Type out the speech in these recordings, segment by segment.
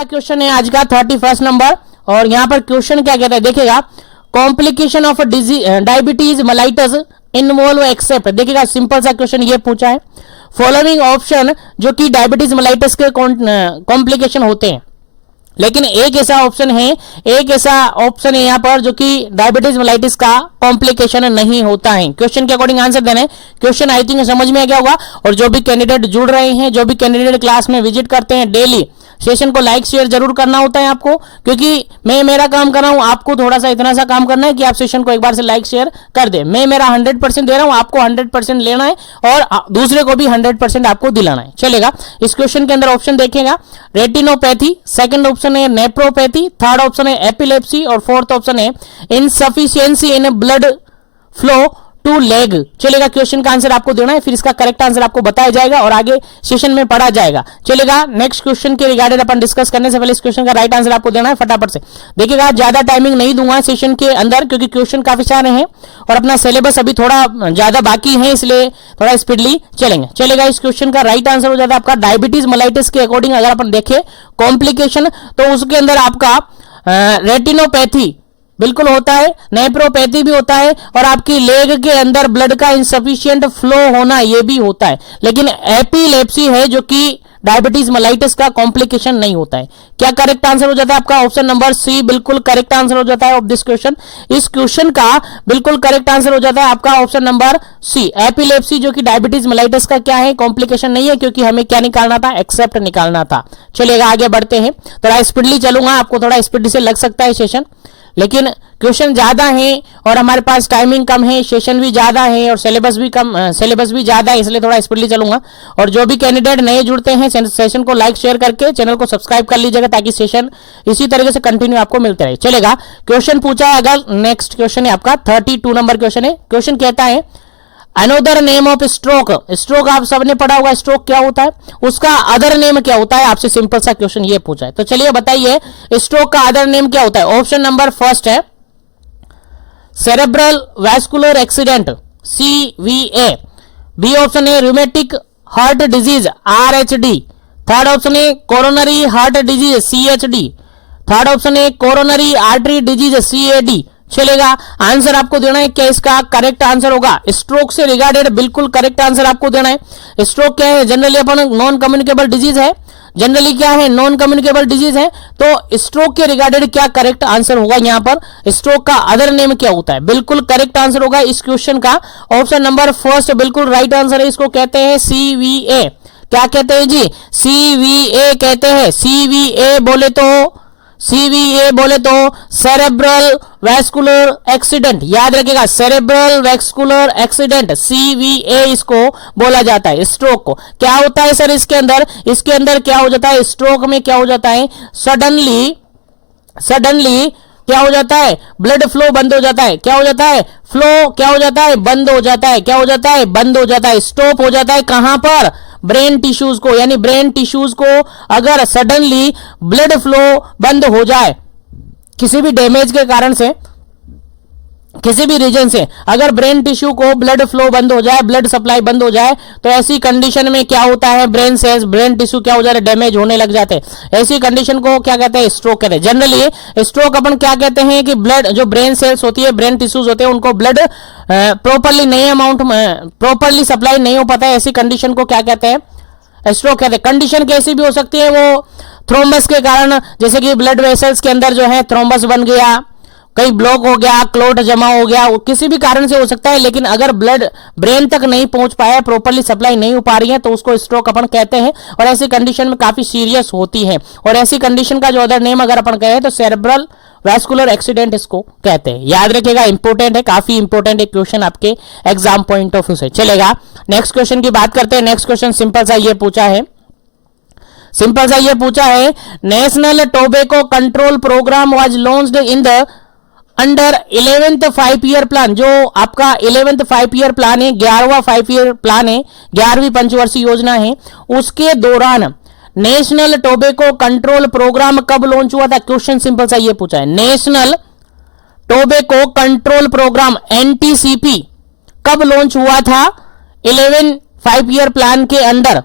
पहला क्वेश्चन है आज का 31 नंबर। और यहाँ पर क्वेश्चन क्या कहता है देखिएगा, complication of diabetes mellitus involve except. देखिएगा सिंपल सा क्वेश्चन ये पूछा है, फॉलोइंग ऑप्शन जो कि डायबिटीज मेलाइटस के कॉम्प्लिकेशन होते हैं, लेकिन एक ऐसा ऑप्शन है यहां पर जो कि डायबिटीज मेलाइटिस का कॉम्प्लिकेशन नहीं होता है। क्वेश्चन के अकॉर्डिंग आंसर देना है। क्वेश्चन आई थिंक समझ में आ गया होगा। और जो भी कैंडिडेट जुड़ रहे हैं, जो भी कैंडिडेट क्लास में विजिट करते हैं डेली, सेशन को लाइक शेयर जरूर करना होता है आपको, क्योंकि मैं मेरा काम कर रहा हूं, आपको थोड़ा सा इतना सा काम करना है कि आप सेशन को एक बार से लाइक शेयर कर दे। मैं मेरा 100% दे रहा हूं, आपको 100% लेना है और दूसरे को भी 100% आपको दिलाना है। चलेगा, इस क्वेश्चन के अंदर ऑप्शन देखेगा, रेटिनोपैथी, सेकंड ऑप्शन है नेप्रोपैथी, थर्ड ऑप्शन है एपिलेप्सी और फोर्थ ऑप्शन है insufficiency in blood flow to leg. चलेगा, क्वेश्चन का आंसर आपको देना है, फिर इसका करेक्ट आंसर आपको बताया जाएगा और आगे सेशन में पढ़ा जाएगा। चलेगा, नेक्स्ट क्वेश्चन के रिगार्डेड अपन डिस्कस करने से पहले इस क्वेश्चन का राइट आंसर आपको देना है फटाफट से। देखिएगा, ज्यादा टाइमिंग नहीं दूंगा सेशन के अंदर, क्योंकि क्वेश्चन काफी सारे हैं और अपना सिलेबस अभी थोड़ा ज्यादा बाकी है, इसलिए थोड़ा स्पीडली चलेंगे। चलेगा, इस क्वेश्चन का राइट आंसर हो जाता है आपका डायबिटीज मेलाइटिस के अकॉर्डिंग अगर अपन देखें कॉम्प्लिकेशन, तो उसके अंदर आपका रेटिनोपैथी बिल्कुल होता है, नेप्रोपैथी भी होता है और आपकी लेग के अंदर ब्लड का इनसफिशिएंट फ्लो होना ये भी होता है। लेकिन एपिलेप्सी है जो कि डायबिटीज मेलाइटिस का कॉम्प्लिकेशन नहीं होता है। क्या करेक्ट आंसर हो जाता है आपका? ऑप्शन नंबर सी बिल्कुल करेक्ट आंसर हो जाता है ऑफ दिस क्वेश्चन। इस क्वेश्चन का बिल्कुल करेक्ट आंसर हो जाता है आपका ऑप्शन नंबर सी, एपिलेप्सी जो कि डायबिटीज मेलाइटिस का क्या है, कॉम्प्लिकेशन नहीं है, क्योंकि हमें क्या निकालना था, एक्सेप्ट निकालना था। चलिएगा, आगे बढ़ते हैं। थोड़ा स्पीडली चलूंगा, आपको थोड़ा स्पीड से लग सकता है सेशन, लेकिन क्वेश्चन ज्यादा है और हमारे पास टाइमिंग कम है, सेशन भी ज्यादा है और सिलेबस भी ज्यादा है, इसलिए थोड़ा स्पीडली चलूंगा। और जो भी कैंडिडेट नए जुड़ते हैं सेशन को लाइक शेयर करके चैनल को सब्सक्राइब कर लीजिएगा, ताकि सेशन इसी तरीके से कंटिन्यू आपको मिलते रहे। चलेगा, क्वेश्चन पूछा है अगर, नेक्स्ट क्वेश्चन है आपका 32 नंबर क्वेश्चन है। क्वेश्चन कहता है another name of stroke. Stroke आप सबने पढ़ा होगा, स्ट्रोक क्या होता है, उसका अदर नेम क्या होता है, आपसे सिंपल सा क्वेश्चन ये पूछा है। तो चलिए बताइए, स्ट्रोक का अदर नेम क्या होता है। ऑप्शन नंबर फर्स्ट है cerebral vascular accident, CVA। B option है rheumatic heart disease, RHD। Third option है coronary heart disease, CHD। Third option है कोरोनरी आर्टरी डिजीज, CAD। चलेगा, आंसर आपको देना है। क्या इसका करेक्ट आंसर होगा? स्ट्रोक से रिगार्डेड बिल्कुल करेक्ट आंसर आपको देना है। स्ट्रोक क्या है? जनरली अपन नॉन कम्युनिकेबल डिजीज है, जनरली क्या है, नॉन कम्युनिकेबल डिजीज है। तो स्ट्रोक के रिगार्डेड क्या करेक्ट आंसर होगा यहाँ पर, स्ट्रोक का अदर नेम क्या होता है? बिल्कुल करेक्ट आंसर होगा इस क्वेश्चन का ऑप्शन नंबर फर्स्ट बिल्कुल राइट आंसर है। इसको कहते हैं CVA। क्या कहते हैं जी? CVA कहते हैं। CVA बोले तो सेरेब्रल वैस्कुलर एक्सीडेंट, याद रखिएगा, सेरेब्रल वैस्कुलर एक्सीडेंट, CVA इसको बोला जाता है। स्ट्रोक को क्या होता है सर इसके अंदर क्या हो जाता है, स्ट्रोक में क्या हो जाता है, सडनली क्या हो जाता है, ब्लड फ्लो बंद हो जाता है। क्या हो जाता है? फ्लो क्या हो जाता है, बंद हो जाता है। क्या हो जाता है? बंद हो जाता है, स्टॉप हो जाता है। कहां पर? ब्रेन टिश्यूज को, यानी ब्रेन टिश्यूज को अगर सडनली ब्लड फ्लो बंद हो जाए किसी भी डैमेज के कारण से, किसी भी रीजन से अगर ब्रेन टिश्यू को ब्लड फ्लो बंद हो जाए, ब्लड सप्लाई बंद हो जाए, तो ऐसी कंडीशन में क्या होता है, ब्रेन सेल्स, ब्रेन टिश्यू क्या हो जाता है, डैमेज होने लग जाते हैं। ऐसी कंडीशन को क्या कहते हैं, स्ट्रोक कहते हैं। जनरली स्ट्रोक अपन क्या कहते हैं कि ब्लड, जो ब्रेन सेल्स होती है, ब्रेन टिश्यूज होते हैं, उनको ब्लड प्रॉपरली नहीं अमाउंट में प्रॉपरली सप्लाई नहीं हो पाता है, ऐसी कंडीशन को क्या कहते हैं, स्ट्रोक कहते हैं। कंडीशन कैसी भी हो सकती है, वो थ्रोम्बस के कारण, जैसे कि ब्लड वेसल्स के अंदर जो है थ्रोम्बस बन गया, कहीं ब्लॉक हो गया, क्लोट जमा हो गया, किसी भी कारण से हो सकता है। लेकिन अगर ब्लड ब्रेन तक नहीं पहुंच पाया, प्रॉपर्ली सप्लाई नहीं हो पा रही है, तो उसको स्ट्रोक अपन कहते हैं। और ऐसी कंडीशन में काफी सीरियस होती है। और ऐसी कंडीशन का जो अदर नेम अगर अपन कहें तो सेरेब्रल वैस्कुलर एक्सीडेंट इसको कहते हैं। याद रखिएगा, इंपॉर्टेंट है, काफी इंपॉर्टेंट एक क्वेश्चन आपके एग्जाम पॉइंट ऑफ व्यू से। चलेगा, नेक्स्ट क्वेश्चन की बात करते हैं। नेक्स्ट क्वेश्चन सिंपल सा ये पूछा है, national tobacco control programme was launched in the under 11th 5-year plan. जो आपका 11th 5-year प्लान है, 11वां 5-year प्लान है, 11वीं पंचवर्षीय योजना है, उसके दौरान नेशनल टोबैको कंट्रोल प्रोग्राम कब लॉन्च हुआ था? क्वेश्चन सिंपल सा ये पूछा है, national tobacco control programme NTCP कब लॉन्च हुआ था 11 5-year प्लान के अंदर?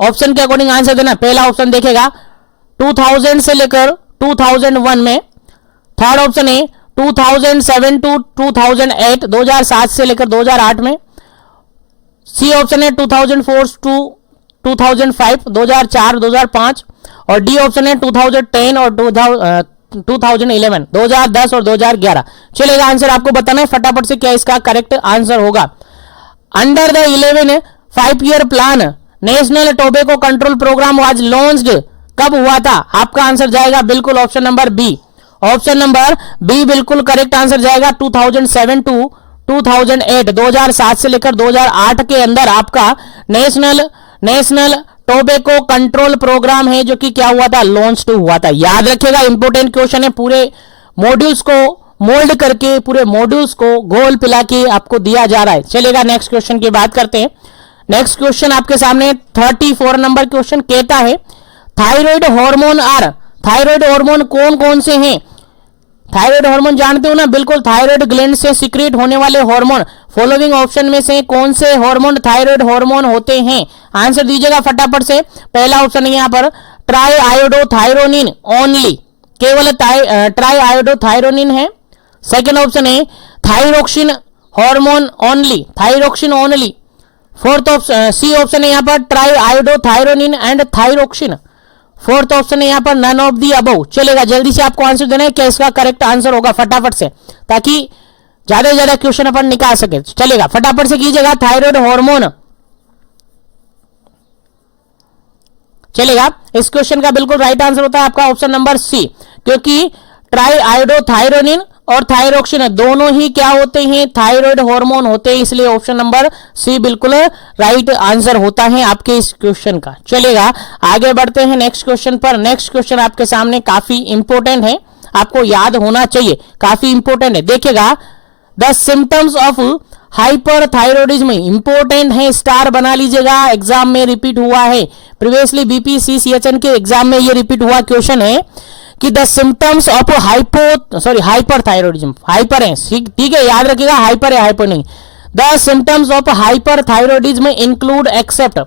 ऑप्शन के अकॉर्डिंग आंसर देना। पहला ऑप्शन देखेगा 2000 से लेकर 2001 में। थर्ड ऑप्शन है 2007 टू 2008, 2007 से लेकर 2008 में। सी ऑप्शन है 2004 टू 2005, 2004 2005। और डी ऑप्शन है 2010 और 2011, 2010 और 2011। चलेगा, आंसर आपको बताना है फटाफट से क्या इसका करेक्ट आंसर होगा। Under the 11 5-year plan national tobacco control programme was launched, कब हुआ था? आपका आंसर जाएगा बिल्कुल option number B. Option number B बिल्कुल करेक्ट आंसर जाएगा 2007 टू 2008, 2007 से लेकर 2008 के अंदर आपका नेशनल टोबैको कंट्रोल प्रोग्राम है जो कि क्या हुआ था? लॉन्च हुआ था। याद रखिएगा, इंपोर्टेंट क्वेश्चन है, पूरे मॉड्यूल्स को मोल्ड करके, पूरे मॉड्यूल्स को घोल पिला के आपको दिया जा रहा है। चलेगा, नेक्स्ट क्वेश्चन की बात करते हैं। नेक्स्ट क्वेश्चन आपके सामने 34 नंबर क्वेश्चन कहता है thyroid hormone are, thyroid hormone कौन कौन से हैं? थायराइड हार्मोन जानते हो ना, बिल्कुल थायराइड ग्लैंड से सीक्रेट होने वाले हार्मोन। फॉलोइंग ऑप्शन में से कौन से हार्मोन थायराइड हार्मोन होते हैं? आंसर दीजिएगा फटाफट से। पहला ऑप्शन है यहां पर ट्राई आयोडोथायरोनिन ओनली, केवल ट्राई आयोडोथायरोनिन है। सेकेंड ऑप्शन है thyroxine hormone only, thyroxine only. Fourth option C option है यहां पर triiodothyronine and thyroxine. Fourth option है यहां पर नन ऑफ दी अबव। चलेगा, जल्दी से आपको आंसर देना है क्या इसका करेक्ट आंसर होगा फटाफट से, ताकि ज्यादा से ज्यादा क्वेश्चन अपन निकाल सके। चलेगा, फटाफट से कीजिएगा। थायराइड हार्मोन, चलेगा, इस क्वेश्चन का बिल्कुल राइट आंसर होता है आपका ऑप्शन नंबर सी, क्योंकि ट्राई आयोडोथायरोनिन और थायरोक्सिन दोनों ही क्या होते हैं? थायराइड हार्मोन होते हैं, इसलिए ऑप्शन नंबर सी बिल्कुल राइट आंसर होता है आपके इस क्वेश्चन का। चलेगा, आगे बढ़ते हैं नेक्स्ट क्वेश्चन पर। नेक्स्ट क्वेश्चन आपके सामने काफी इंपॉर्टेंट है, आपको याद होना चाहिए, काफी इंपॉर्टेंट है। देखिएगा, the symptoms of hyperthyroidism, important है, स्टार बना लीजिएगा, एग्जाम में रिपीट हुआ है, प्रीवियसली बीपीसीसीएचएन के एग्जाम में ये रिपीट हुआ क्वेश्चन है कि the symptoms of hyperthyroidism, hyper है, ठीक है, याद रखिएगा, हाइपर है, हाइपर नहीं। The symptoms of hyperthyroidism include except,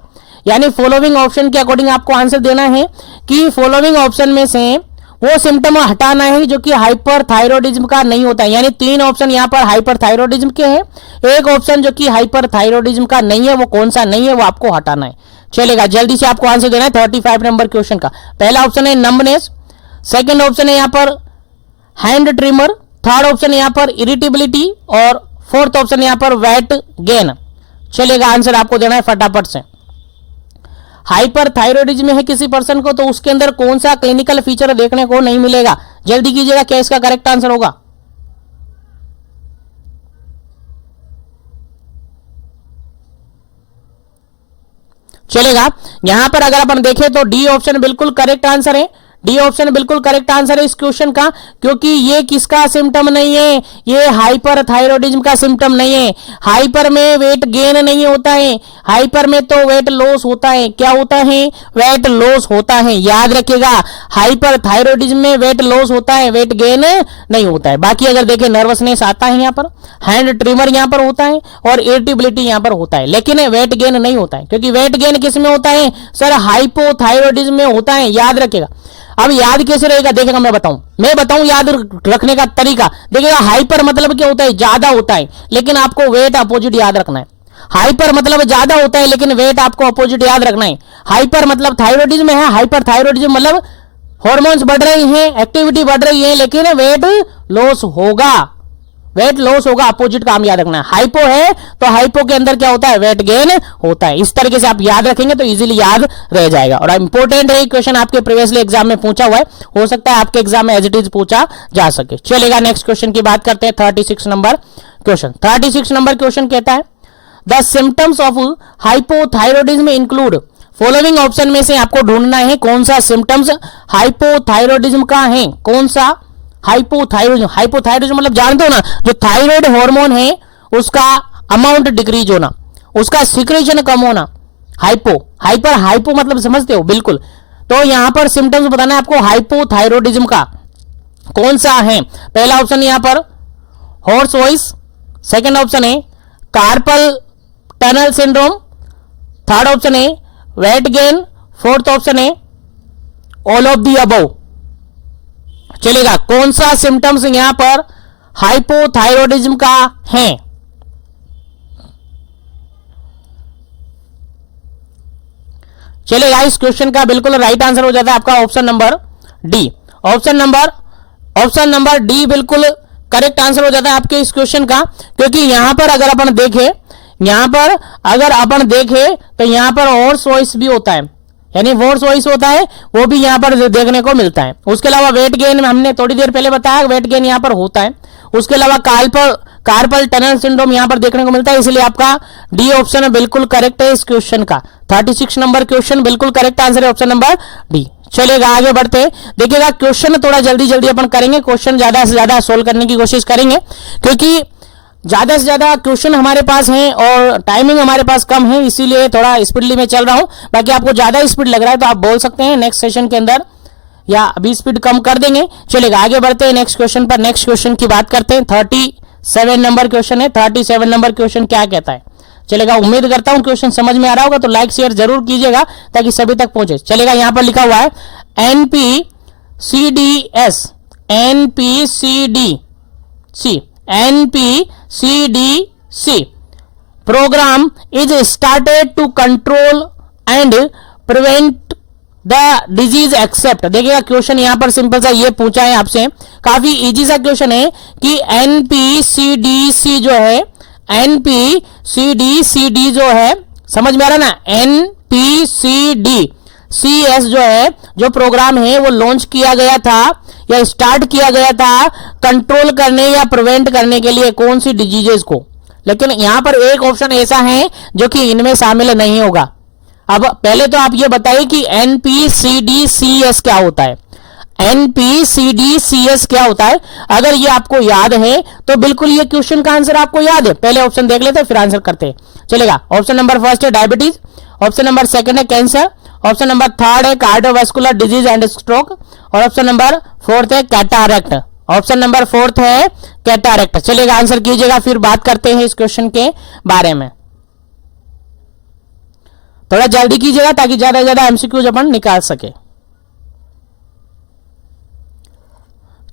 यानी फॉलोइंग ऑप्शन के अकॉर्डिंग आपको आंसर देना है कि फॉलोइंग ऑप्शन में से वो सिम्टम हटाना है जो कि हाइपरथायरॉयडिज्म का नहीं होता है। यानी तीन ऑप्शन यहाँ पर हाइपरथायरॉयडिज्म के हैं, एक ऑप्शन जो कि हाइपरथायरॉयडिज्म का नहीं है, वो कौन सा नहीं है वो आपको हटाना है। चलेगा, जल्दी से आपको आंसर देना है 35 नंबर क्वेश्चन का। पहला ऑप्शन है नंबनेस, सेकंड ऑप्शन है यहाँ पर हैंड ट्रिमर, थर्ड ऑप्शन है यहाँ पर इरिटेबिलिटी और फोर्थ ऑप्शन है यहाँ पर वेट गेन। चलेगा, आंसर आपको देना है फटाफट से। हाइपरथायरॉयडिज्म है किसी पर्सन को, तो उसके अंदर कौन सा क्लिनिकल फीचर देखने को नहीं मिलेगा? जल्दी कीजिएगा, क्या इसका करेक्ट आंसर होगा? चलेगा, यहां पर अगर अपन देखें तो डी ऑप्शन बिल्कुल करेक्ट आंसर है, डी ऑप्शन बिल्कुल करेक्ट आंसर है इस क्वेश्चन का, क्योंकि ये किसका सिम्टम नहीं है? ये हाइपरथायरॉयडिज्म का सिम्टम नहीं है। हाइपर में वेट गेन नहीं होता है, हाइपर में तो वेट लॉस होता है। क्या होता है? वेट लॉस होता है, याद रखिएगा, हाइपरथायरॉयडिज्म में वेट लॉस होता है, वेट गेन नहीं होता है। बाकी अगर देखें नर्वसनेस आता है यहाँ पर, हैंड ट्रिमर यहाँ पर होता है और इरिटेबिलिटी यहाँ पर होता है, लेकिन वेट गेन नहीं होता है, क्योंकि वेट गेन किस में होता है? सर हाइपोथायरॉयडिज्म में होता है, याद रखिएगा। अब याद कैसे रहेगा? देखेगा, मैं बताऊं याद रखने का तरीका। देखिएगा, हाइपर मतलब क्या होता है? ज्यादा होता है, लेकिन आपको वेट अपोजिट याद रखना है। हाइपर मतलब ज्यादा होता है, लेकिन वेट आपको अपोजिट याद रखना है। हाइपर मतलब थायरॉयडिज्म है, हाइपर थायरॉयडिज्म मतलब हॉर्मोन्स बढ़ रही हैं, एक्टिविटी बढ़ रही है, लेकिन वेट लॉस होगा, वेट लॉस होगा, अपोजिट का हम याद रखना है। हाइपो है तो हाइपो के अंदर क्या होता है? वेट गेन होता है। इस तरीके से आप याद रखेंगे तो इजीली याद रह जाएगा। और इंपॉर्टेंट है, क्वेश्चन आपके प्रीवियसली एग्जाम में पूछा हुआ है, हो सकता है आपके एग्जाम में एज इट इज पूछा जा सके। चलेगा, नेक्स्ट क्वेश्चन की बात करते हैं। 36 नंबर क्वेश्चन, 36 नंबर क्वेश्चन कहता है the symptoms of hypothyroidism include, following option में से आपको ढूंढना है कौन सा सिम्टम्स हाइपोथायरॉयडिज्म का है, कौन सा हाइपोथायरॉयडिज्म। हाइपोथायरॉयडिज्म मतलब जानते हो ना, जो थायराइड हार्मोन है उसका अमाउंट डिक्रीज होना, उसका सिक्रेशन कम होना। हाइपो मतलब समझते हो? बिल्कुल। तो यहां पर सिम्टम्स बताना है आपको हाइपोथायरॉयडिज्म का कौन सा है। पहला ऑप्शन यहां पर हॉर्स वॉइस, सेकंड ऑप्शन है carpal tunnel syndrome, third option है वेट गेन, फोर्थ ऑप्शन है ऑल ऑफ दी अबव चलेगा। कौन सा सिम्टम्स यहां पर हाइपोथायरॉयडिज्म का है? चलेगा, इस क्वेश्चन का बिल्कुल राइट आंसर हो जाता है आपका option number D. Option number D बिल्कुल करेक्ट आंसर हो जाता है आपके इस क्वेश्चन का, क्योंकि यहां पर अगर अपन देखें तो यहां पर हॉर्स वॉइस भी होता है, यानी हॉर्स वॉइस होता है, वो भी यहां पर देखने को मिलता है। उसके अलावा वेट गेन हमने थोड़ी देर पहले बताया, वेट गेन यहां पर होता है। उसके अलावा कार्पल टनल सिंड्रोम यहां पर देखने को मिलता है, इसलिए आपका डी ऑप्शन बिल्कुल करेक्ट है इस क्वेश्चन का। 36 नंबर क्वेश्चन बिल्कुल करेक्ट आंसर है ऑप्शन नंबर डी। चलेगा, आगे बढ़ते हैं। देखिएगा क्वेश्चन थोड़ा जल्दी अपन करेंगे, क्वेश्चन ज्यादा से ज्यादा सोल्व करने की कोशिश करेंगे, क्योंकि ज्यादा से ज्यादा क्वेश्चन हमारे पास हैं और टाइमिंग हमारे पास कम है, इसीलिए थोड़ा स्पीडली में चल रहा हूं। बाकी आपको ज्यादा स्पीड लग रहा है तो आप बोल सकते हैं नेक्स्ट सेशन के अंदर, या अभी स्पीड कम कर देंगे। चलेगा, आगे बढ़ते हैं नेक्स्ट क्वेश्चन पर। नेक्स्ट क्वेश्चन की बात करते हैं। 37 नंबर क्वेश्चन है। 37 नंबर क्वेश्चन क्या कहता है? चलेगा, उम्मीद करता हूं क्वेश्चन समझ में आ रहा होगा, तो लाइक शेयर जरूर कीजिएगा ताकि सभी तक पहुंचे। चलेगा, यहां पर लिखा हुआ है NPCDC program is started to control and prevent the disease accept. देखिएगा क्वेश्चन यहां पर सिंपल सा ये पूछा है आपसे, काफी इजी सा क्वेश्चन है कि एनपीसीडीसी जो है, एनपीसीडीसीडी जो है, समझ में आ रहा ना, एनपीसीडीसीएस जो है, जो प्रोग्राम है वो लॉन्च किया गया था या स्टार्ट किया गया था कंट्रोल करने या प्रिवेंट करने के लिए कौन सी डिजीजेस को। लेकिन यहां पर एक ऑप्शन ऐसा है जो कि इनमें शामिल नहीं होगा। अब पहले तो आप ये बताइए कि एनपीसीडीसीएस क्या होता है, एनपीसीडीसीएस क्या होता है। अगर ये आपको याद है तो बिल्कुल ये क्वेश्चन का आंसर आपको याद है। पहले ऑप्शन देख लेते हैं फिर आंसर करते हैं। चलेगा, ऑप्शन नंबर फर्स्ट है डायबिटीज, ऑप्शन नंबर सेकंड है कैंसर, ऑप्शन नंबर थर्ड है कार्डियोवास्कुलर डिजीज एंड स्ट्रोक, और ऑप्शन नंबर फोर्थ है कैटारेक्ट। ऑप्शन नंबर फोर्थ है कैटारेक्ट। चलेगा, आंसर कीजिएगा, फिर बात करते हैं इस क्वेश्चन के बारे में। थोड़ा जल्दी कीजिएगा ताकि ज्यादा से ज्यादा एमसीक्यूज अपन निकाल सके।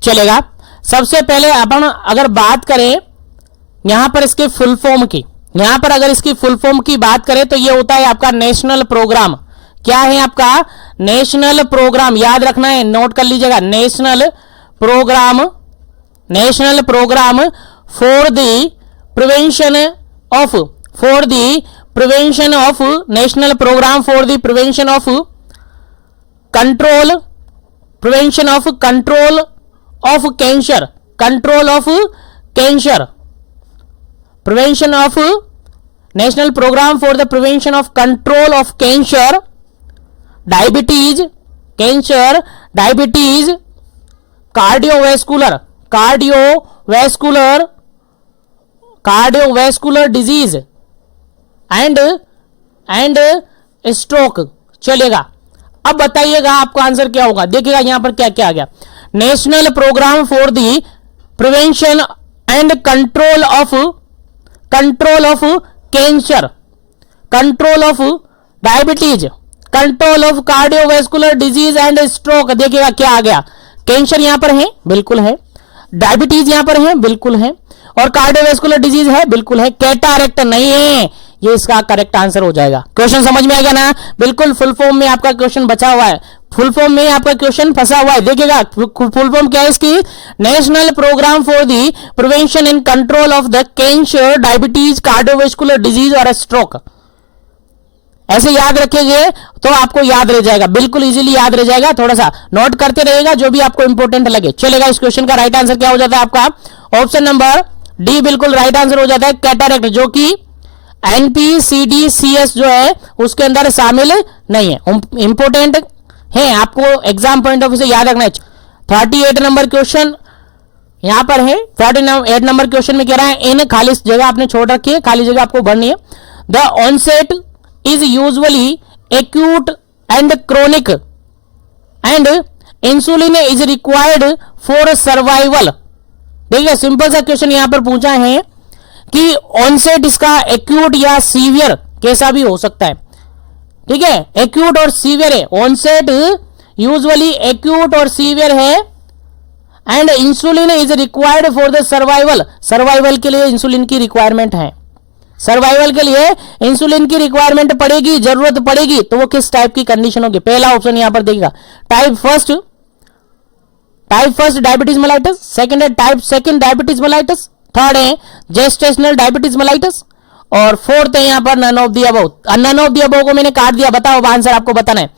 चलेगा, सबसे पहले अपन अगर बात करें यहां पर इसके फुल फॉर्म की, यहां पर अगर इसकी फुल फॉर्म की बात करें तो ये होता है आपका नेशनल प्रोग्राम। क्या है आपका? नेशनल प्रोग्राम, याद रखना है, नोट कर लीजिएगा, national programme for the prevention of national programme for the prevention of control of cancer, prevention of national programme for the prevention of control of cancer, diabetes, cardiovascular disease and stroke. चलेगा, अब बताइएगा आपका answer क्या होगा। देखिएगा यहां पर क्या क्या आ गया, national programme for the prevention and control of cancer, control of diabetes, control of cardiovascular disease and stroke. देखिएगा क्या आ गया, कैंसर यहां पर है, बिल्कुल है, डायबिटीज यहां पर है, बिल्कुल है, और कार्डियोवैस्कुलर डिजीज है, बिल्कुल है, कैटारेक्ट नहीं है, ये इसका करेक्ट आंसर हो जाएगा। क्वेश्चन समझ में आ गया ना, बिल्कुल फुल फॉर्म में आपका क्वेश्चन बचा हुआ है, फुल फॉर्म में आपका क्वेश्चन फंसा हुआ है। देखिएगा फुल फॉर्म क्या है इसकी, national programme for the prevention and control of the cancer, diabetes, cardiovascular disease और स्ट्रोक। ऐसे याद रखेंगे तो आपको याद रह जाएगा, बिल्कुल इजीली याद रह जाएगा। थोड़ा सा नोट करते रहिएगा जो भी आपको इंपॉर्टेंट लगे। चलेगा, इस क्वेश्चन का राइट आंसर क्या हो जाता है आपका? ऑप्शन नंबर डी बिल्कुल राइट आंसर हो जाता है, कैटारेक्ट, जो कि एनपीसीडीसीएस जो है उसके अंदर शामिल नहीं है। इंपॉर्टेंट है, आपको एग्जाम पॉइंट ऑफ व्यू से याद रखना है। 38 नंबर क्वेश्चन यहां पर है। 38 नंबर क्वेश्चन में कह रहा है, इन खाली जगह आपने छोड़ रखी है, खाली जगह आपको भरनी है। The onset is usually acute and chronic and insulin is required for survival। देखिए सिंपल सा क्वेश्चन यहां पर पूछा है कि ऑनसेट इसका एक्यूट या सीवियर कैसा भी हो सकता है, ठीक है, एक्यूट और सीवियर है। ऑनसेट यूजुअली एक्यूट और सीवियर है, and insulin is required for the survival, survival के लिए इंसुलिन की रिक्वायरमेंट है, सर्वाइवल के लिए इंसुलिन की रिक्वायरमेंट पड़ेगी, जरूरत पड़ेगी, तो वो किस टाइप की कंडीशन होगी? पहला ऑप्शन यहां पर देखिएगा, type first diabetes mellitus, second है type second diabetes mellitus, third है जेस्टेशनल डायबिटीज मेलाइटस, और फोर्थ है यहां पर none of the above. None of the above को मैंने काट दिया, बताओ अब आंसर आपको बताना है।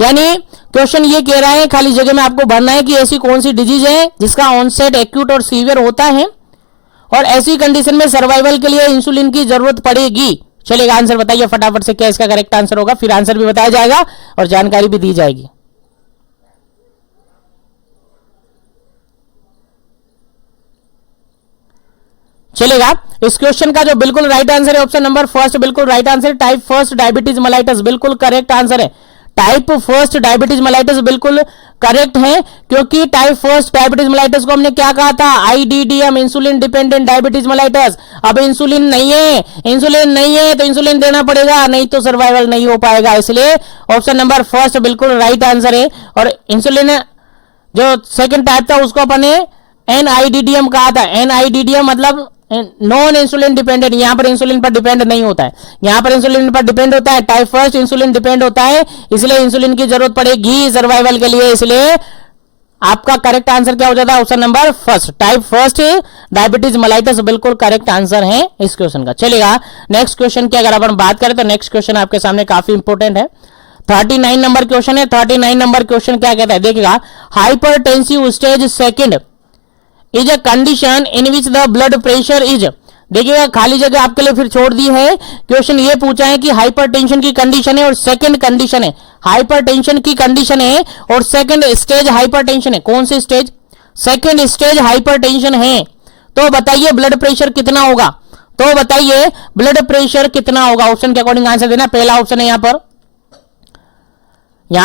यानी क्वेश्चन ये कह रहा है खाली जगह में आपको भरना है कि ऐसी कौन सी डिजीज है जिसका ऑनसेट एक्यूट और सीवियर होता है और ऐसी कंडीशन में सर्वाइवल के लिए इंसुलिन की जरूरत पड़ेगी। चलेगा, आंसर बताइए फटाफट से क्या इसका करेक्ट आंसर होगा, फिर आंसर भी बताया जाएगा और जानकारी भी दी जाएगी। चलेगा, इस क्वेश्चन का जो बिल्कुल राइट आंसर है ऑप्शन नंबर फर्स्ट, बिल्कुल right answer, type first diabetes mellitus बिल्कुल करेक्ट आंसर है। टाइप फर्स्ट डायबिटीज मेलाइटस बिल्कुल करेक्ट है, क्योंकि टाइप फर्स्ट डायबिटीज मेलाइटस को हमने क्या कहा था? IDDM, insulin dependent diabetes mellitus. अब इंसुलिन नहीं है, इंसुलिन नहीं है तो इंसुलिन देना पड़ेगा, नहीं तो सर्वाइवल नहीं हो पाएगा, इसलिए ऑप्शन नंबर फर्स्ट बिल्कुल राइट आंसर है। और इंसुलिन जो सेकंड टाइप था उसको अपन ने एनआईडीडीएम कहा था, एनआईडीडीएम मतलब नॉन इंसुलिन डिपेंडेंट, यहां पर इंसुलिन पर डिपेंड नहीं होता है, यहां पर इंसुलिन पर डिपेंड होता है। टाइप फर्स्ट इंसुलिन डिपेंड होता है, इसलिए इंसुलिन की जरूरत पड़ेगी सर्वाइवल के लिए, इसलिए आपका करेक्ट आंसर क्या हो जाता है? Option number first, type first diabetes mellitus बिल्कुल करेक्ट आंसर है इस क्वेश्चन का। चलेगा, नेक्स्ट क्वेश्चन की अगर अपन बात करें तो नेक्स्ट क्वेश्चन आपके सामने काफी इंपोर्टेंट है, 39 नंबर क्वेश्चन है। 39 नंबर क्वेश्चन क्या कहता है देखिएगा, hypertensive stage second is a condition in which the blood pressure is. देखिएगा, खाली जगह आपके लिए फिर छोड़ दी है, क्वेश्चन ये पूछा है कि हाइपरटेंशन की कंडीशन है और सेकंड कंडीशन है, हाइपरटेंशन की कंडीशन है और सेकंड स्टेज हाइपरटेंशन है। कौन सी स्टेज? सेकंड स्टेज हाइपरटेंशन है। तो बताइए ब्लड प्रेशर कितना होगा, तो बताइए ब्लड प्रेशर कितना होगा, ऑप्शन के अकॉर्डिंग आंसर देना। पहला ऑप्शन है यहां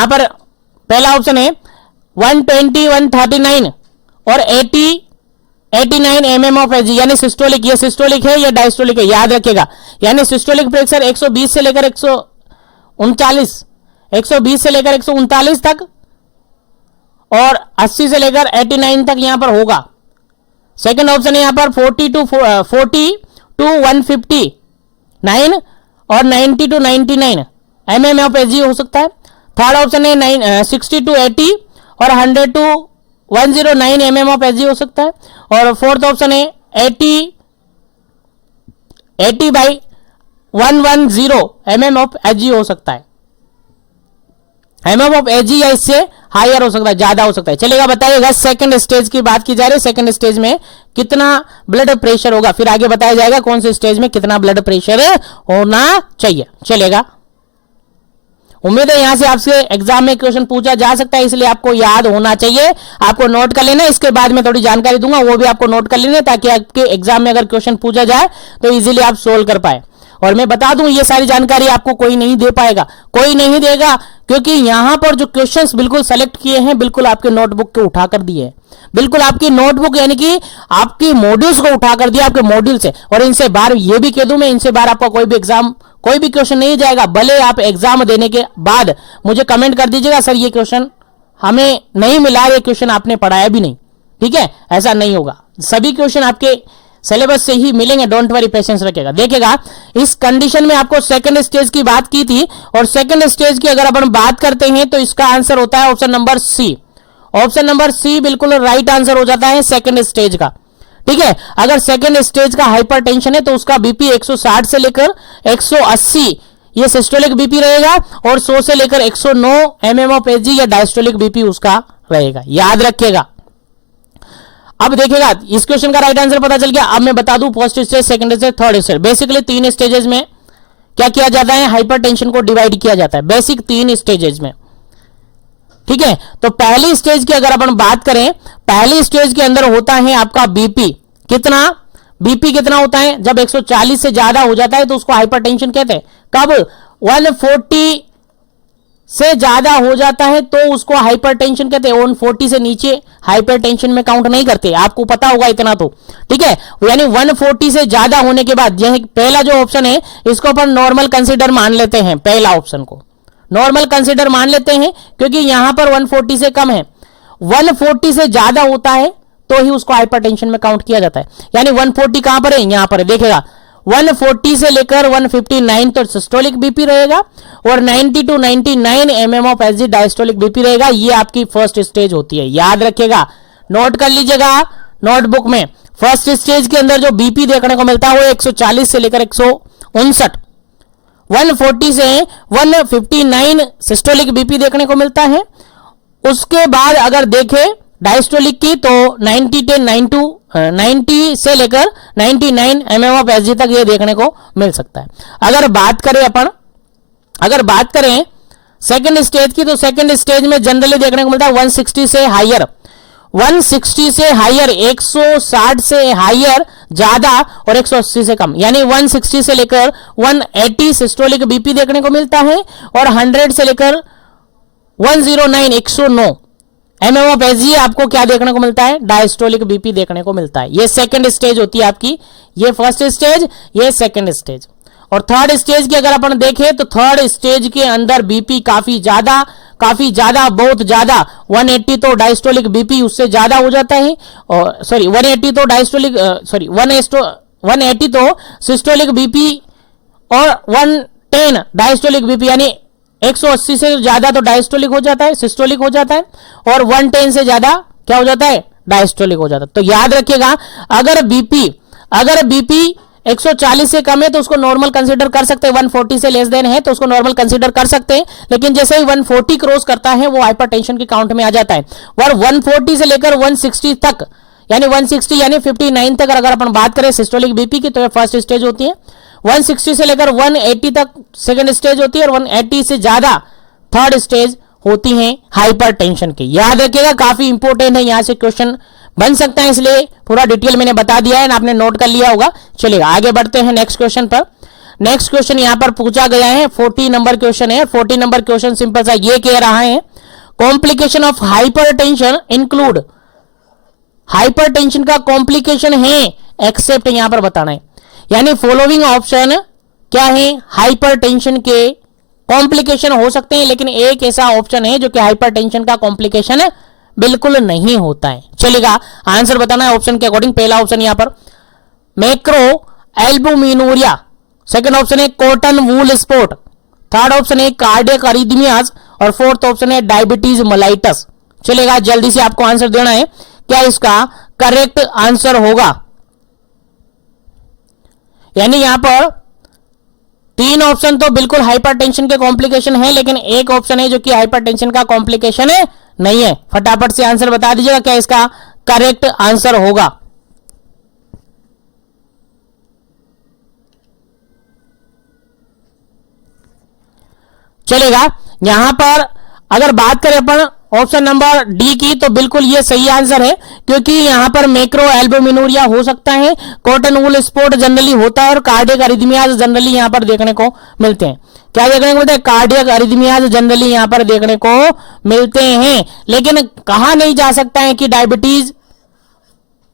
पर पहला ऑप्शन है 120, 139 और 89 mm ऑफ एजी, यानी सिस्टोलिक, ये सिस्टोलिक है या डायस्टोलिक है, याद रखिएगा। यानी सिस्टोलिक प्रेशर 120 से लेकर 139, 120 से लेकर 139 तक और 80 से लेकर 89 तक यहां पर होगा। सेकंड ऑप्शन है यहां पर 40 to 159 और 90 to 99 mm ऑफ एजी हो सकता है। थर्ड ऑप्शन है 60 to 80 और 100 to 109 mm ऑफ एजी हो सकता है। और फोर्थ ऑप्शन है 80 बाई 110 mm ऑफ एजी हो सकता है, mm ऑफ एजी या इससे हायर हो सकता है, ज्यादा हो सकता है। चलेगा, बताइएगा सेकंड स्टेज की बात की जा रही है, सेकंड स्टेज में कितना ब्लड प्रेशर होगा, फिर आगे बताया जाएगा कौन से स्टेज में कितना ब्लड प्रेशर होना चाहिए। चलेगा, उम्मीद है यहां से आपसे एग्जाम में क्वेश्चन पूछा जा सकता है, इसलिए आपको याद होना चाहिए, आपको नोट कर लेना। इसके बाद में थोड़ी जानकारी दूंगा, वो भी आपको नोट कर लेना, ताकि आपके एग्जाम में अगर क्वेश्चन पूछा जाए तो इजीली आप सोल्व कर पाए। और मैं बता दूं, ये सारी जानकारी आपको कोई नहीं दे पाएगा, कोई नहीं देगा, क्योंकि यहां पर जो क्वेश्चंस बिल्कुल सेलेक्ट किए हैं बिल्कुल आपके नोटबुक के उठाकर दिए हैं, बिल्कुल आपकी नोटबुक यानी कि आपकी मॉड्यूल्स को उठाकर दिया, आपके मॉड्यूल से। और इनसे बाहर ये भी कह दूं मैं, इनसे बाहर आपका कोई भी एग्जाम कोई भी क्वेश्चन नहीं जाएगा, भले आप एग्जाम देने के बाद मुझे कमेंट कर दीजिएगा सर ये क्वेश्चन हमें नहीं मिला, ये क्वेश्चन आपने पढ़ाया भी नहीं, ठीक है, ऐसा नहीं होगा, सभी क्वेश्चन आपके सिलेबस से ही मिलेंगे, डोंट वरी, पेशेंस रखिएगा। देखिएगा, इस कंडीशन में आपको सेकंड स्टेज की बात की थी, और सेकंड स्टेज की अगर अपन बात करते हैं तो इसका आंसर होता है option number C, option number C बिल्कुल राइट आंसर हो जाता है सेकंड स्टेज का, ठीक है। अगर सेकंड स्टेज का हाइपरटेंशन है तो उसका बीपी 160 से लेकर 180 ये सिस्टोलिक बीपी रहेगा, और 100 से लेकर 109 mm ऑफ एजी या डायस्टोलिक बीपी उसका रहेगा, याद रखिएगा। अब देखिएगा, इस क्वेश्चन का राइट आंसर पता चल गया। अब मैं बता दूं first stage, second stage, third stage, basically 3 stages में क्या किया जाता है, हाइपरटेंशन को डिवाइड किया जाता है, बेसिक 3 स्टेजेस में, ठीक है। तो पहली स्टेज की अगर अपन बात करें, पहली स्टेज के अंदर होता है आपका बीपी कितना, बीपी कितना होता है, जब 140 से ज्यादा हो जाता है तो उसको हाइपरटेंशन कहते हैं। कब 140 से ज्यादा हो जाता है तो उसको हाइपरटेंशन कहते हैं, 140 से नीचे हाइपरटेंशन में काउंट नहीं करते, आपको पता होगा इतना तो, ठीक है। यानी 140 से ज्यादा होने के बाद, यह पहला जो ऑप्शन है इसको अपन नॉर्मल कंसीडर मान लेते हैं, पहला ऑप्शन को नॉर्मल कंसिडर मान लेते हैं, क्योंकि यहां पर 140 से कम है, 140 से ज्यादा होता है तो ही उसको हाइपरटेंशन में काउंट किया जाता है। यानी 140 कहां पर है, यहां पर है, देखेगा 140 से लेकर 159 तो सिस्टोलिक बीपी रहेगा और 90 to 99 mm of SG diastolic BP रहेगा। ये आपकी फर्स्ट स्टेज होती है, याद रखिएगा, नोट कर लीजिएगा नोटबुक में। फर्स्ट स्टेज के अंदर जो बीपी देखने को मिलता है वो 140 से लेकर 159, 140 से 159 सिस्टोलिक बीपी देखने को मिलता है। उसके बाद अगर देखें डायस्टोलिक की तो 90 से लेकर 99 mm ऑफ एसजी तक ये देखने को मिल सकता है। अगर बात करें सेकंड स्टेज की, तो सेकंड स्टेज में जनरली देखने को मिलता है 160 से हायर, 160 से हायर, 160 से हायर ज्यादा और 180 से कम, यानी 160 से लेकर 180 सिस्टोलिक बीपी देखने को मिलता है और 100 से लेकर 109 109 mm ऑफ एसजी आपको क्या देखने को मिलता है, डायस्टोलिक बीपी देखने को मिलता है। ये सेकंड स्टेज होती है आपकी, ये फर्स्ट स्टेज, ये सेकंड स्टेज। और थर्ड स्टेज की अगर अपन देखें तो थर्ड स्टेज के अंदर बीपी काफी ज्यादा बहुत ज्यादा 180 तो डायस्टोलिक बीपी उससे ज्यादा हो जाता है, और सॉरी 180 तो डायस्टोलिक 180 तो सिस्टोलिक बीपी और 110 डायस्टोलिक बीपी, यानी 180 से ज्यादा तो डायस्टोलिक हो जाता है, सिस्टोलिक हो जाता है, और 110 से ज्यादा क्या हो जाता है, डायस्टोलिक हो जाता है। तो याद रखिएगा, अगर बीपी 140 से कम है तो उसको नॉर्मल कंसीडर कर सकते हैं, 140 से लेस देन है तो उसको नॉर्मल कंसीडर कर सकते हैं, लेकिन जैसे ही 140 क्रॉस करता है वो हाइपरटेंशन के काउंट में आ जाता है। और 140 से लेकर 160 तक, यानी 160 यानी 59 तक अगर अपन बात करें सिस्टोलिक बीपी की, तो ये फर्स्ट स्टेज होती है। 160 से लेकर 180 तक सेकंड स्टेज होती है और 180 से ज्यादा थर्ड स्टेज होती है हाइपरटेंशन की। याद रखिएगा, काफी इंपॉर्टेंट है, यहां से क्वेश्चन बन सकता है, इसलिए पूरा डिटेल मैंने बता दिया है, आपने नोट कर लिया होगा। चलिएगा आगे बढ़ते हैं नेक्स्ट क्वेश्चन पर। नेक्स्ट क्वेश्चन यहां पर पूछा गया है, 40 नंबर क्वेश्चन है। 40 नंबर क्वेश्चन सिंपल सा ये कह रहा है, complication of hypertension include, hypertension का कॉम्प्लिकेशन है एक्सेप्ट, यहां पर बताना है, यानी फॉलोइंग ऑप्शन क्या है, हाइपरटेंशन के कॉम्प्लिकेशन हो सकते हैं, लेकिन एक ऐसा ऑप्शन है जो कि हाइपरटेंशन का कॉम्प्लिकेशन बिल्कुल नहीं होता है। चलेगा आंसर बताना है ऑप्शन के अकॉर्डिंग। पहला ऑप्शन यहां पर मैक्रो एल्बुमिनूरिया, सेकंड ऑप्शन है cotton wool spot, third option है कार्डियक अरिथमियाज और फोर्थ ऑप्शन है डायबिटीज मेलाइटस। चलेगा जल्दी से आपको आंसर देना है, क्या इसका करेक्ट आंसर होगा। यानी यहां पर तीन ऑप्शन तो बिल्कुल हाइपरटेंशन के कॉम्प्लिकेशन है, लेकिन एक ऑप्शन है जो कि हाइपरटेंशन का कॉम्प्लिकेशन नहीं है। फटाफट से आंसर बता दीजिएगा क्या इसका करेक्ट आंसर होगा। चलेगा यहां पर अगर बात करें अपन ऑप्शन नंबर डी की, तो बिल्कुल ये सही आंसर है, क्योंकि यहां पर मैक्रो एल्बुमिनूरिया हो सकता है, कॉटन वूल स्पॉट जनरली होता है और कार्डियक अरिथमियाज जनरली यहां पर देखने को मिलते हैं। क्या देखने को मिलते हैं, कार्डियक अरिथमियाज जनरली यहां पर देखने को मिलते हैं। लेकिन कहा नहीं जा सकता है कि डायबिटीज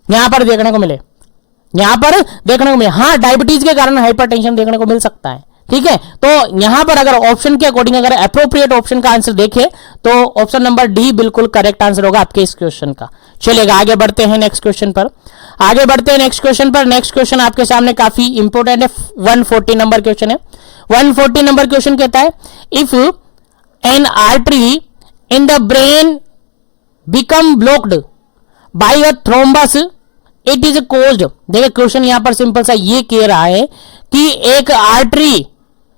यहां पर देखने को मिले, यहां पर देखने को मिले। हाँ, डायबिटीज के कारण हाइपरटेंशन देखने को मिल सकता है, ठीक है। तो यहां पर अगर ऑप्शन के अकॉर्डिंग अगर अप्रोप्रिएट ऑप्शन का आंसर देखें तो ऑप्शन नंबर डी बिल्कुल करेक्ट आंसर होगा आपके इस क्वेश्चन का। चलेगा आगे बढ़ते हैं नेक्स्ट क्वेश्चन पर। आगे बढ़ते हैं नेक्स्ट क्वेश्चन पर। नेक्स्ट क्वेश्चन आपके सामने काफी इंपोर्टेंट है, 140 नंबर क्वेश्चन है। 140 नंबर क्वेश्चन कहता है, if N artery in the brain become blocked by a thrombus it is caused. देखिए क्वेश्चन यहां पर सिंपल सा ये कह रहा है कि एक आर्टरी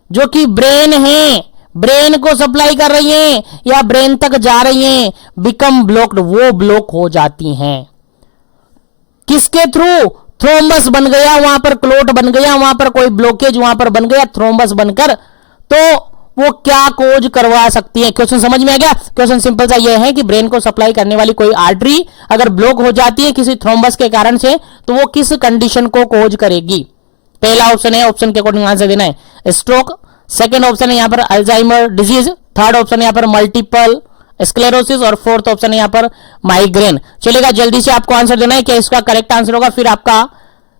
जो कि ब्रेन है, ब्रेन को सप्लाई कर रही है या ब्रेन तक जा रही है, बिकम ब्लॉक्ड, वो ब्लॉक हो जाती हैं। किसके थ्रू, थ्रोम्बस बन गया, वहां पर क्लोट बन गया, वहां पर कोई ब्लॉकेज वहां पर बन गया थ्रोम्बस बनकर, तो वो क्या कोज करवा सकती है। क्वेश्चन समझ में आ गया। क्वेश्चन सिंपल सा ये है कि ब्रेन को सप्लाई करने वाली कोई आर्टरी अगर ब्लॉक हो जाती है किसी थ्रोम्बस के कारण से, तो वो किस कंडीशन को कोज करेगी। पहला ऑप्शन है, ऑप्शन के अकॉर्डिंग आंसर देना है, स्ट्रोक। सेकंड ऑप्शन है यहां पर अल्जाइमर डिजीज, थर्ड ऑप्शन है यहां पर मल्टीपल स्क्लेरोसिस और फोर्थ ऑप्शन है यहां पर माइग्रेन। चलेगा जल्दी से आपको आंसर देना है, क्या इसका करेक्ट आंसर होगा, फिर आपका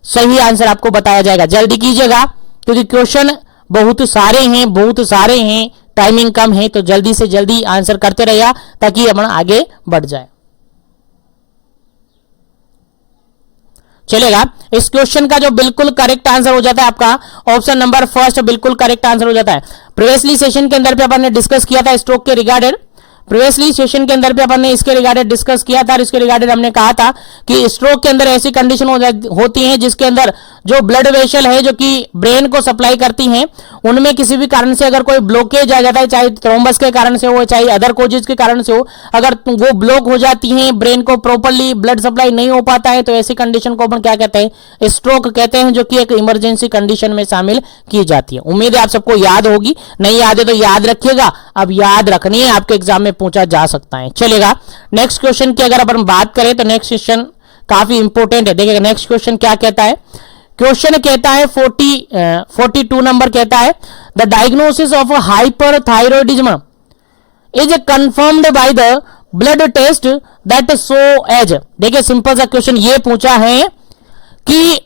सही आंसर आपको बताया जाएगा। जल्दी कीजिएगा क्योंकि क्वेश्चन बहुत सारे हैं, टाइमिंग कम है, तो जल्दी से जल्दी आंसर करते रहिए ताकि अपन आगे बढ़ जाए। चलेगा। इस क्वेश्चन का जो बिल्कुल करेक्ट आंसर हो जाता है आपका ऑप्शन नंबर फर्स्ट बिल्कुल करेक्ट आंसर हो जाता है। प्रीवियसली सेशन के अंदर पे अपन ने डिस्कस किया था स्ट्रोक के रिगार्डेड, प्रीवियसली सेशन के अंदर पे अपन ने इसके रिगार्डेड डिस्कस किया था और इसके रिगार्डेड हमने कहा था कि स्ट्रोक के अंदर ऐसी कंडीशन होती है जिसके अंदर जो ब्लड वेसल है जो कि ब्रेन को सप्लाई करती हैं, उनमें किसी भी कारण से अगर कोई ब्लॉकेज आ जाता है, चाहे थ्रोम्बस के कारण से हो चाहे अदर कोजेज के कारण से हो, अगर वो ब्लॉक हो जाती हैं, ब्रेन को प्रॉपर्ली ब्लड सप्लाई नहीं हो पाता है, तो ऐसी कंडीशन को अपन क्या कहते हैं, स्ट्रोक कहते हैं, जो कि एक इमरजेंसी कंडीशन में शामिल की जाती है। उम्मीद है आप सबको याद होगी, नहीं याद है तो याद रखिएगा, अब याद रखनी है, आपके एग्जाम में पूछा जा सकता है। चलेगा। नेक्स्ट क्वेश्चन की अगर अपन बात करें तो नेक्स्ट क्वेश्चन काफी इंपॉर्टेंट है। देखिएगा नेक्स्ट क्वेश्चन क्या कहता है, क्वेश्चन कहता है 42 नंबर कहता है the diagnosis of hyperthyroidism is confirmed by the blood test that so as. देखिए सिंपल सा क्वेश्चन ये पूछा है कि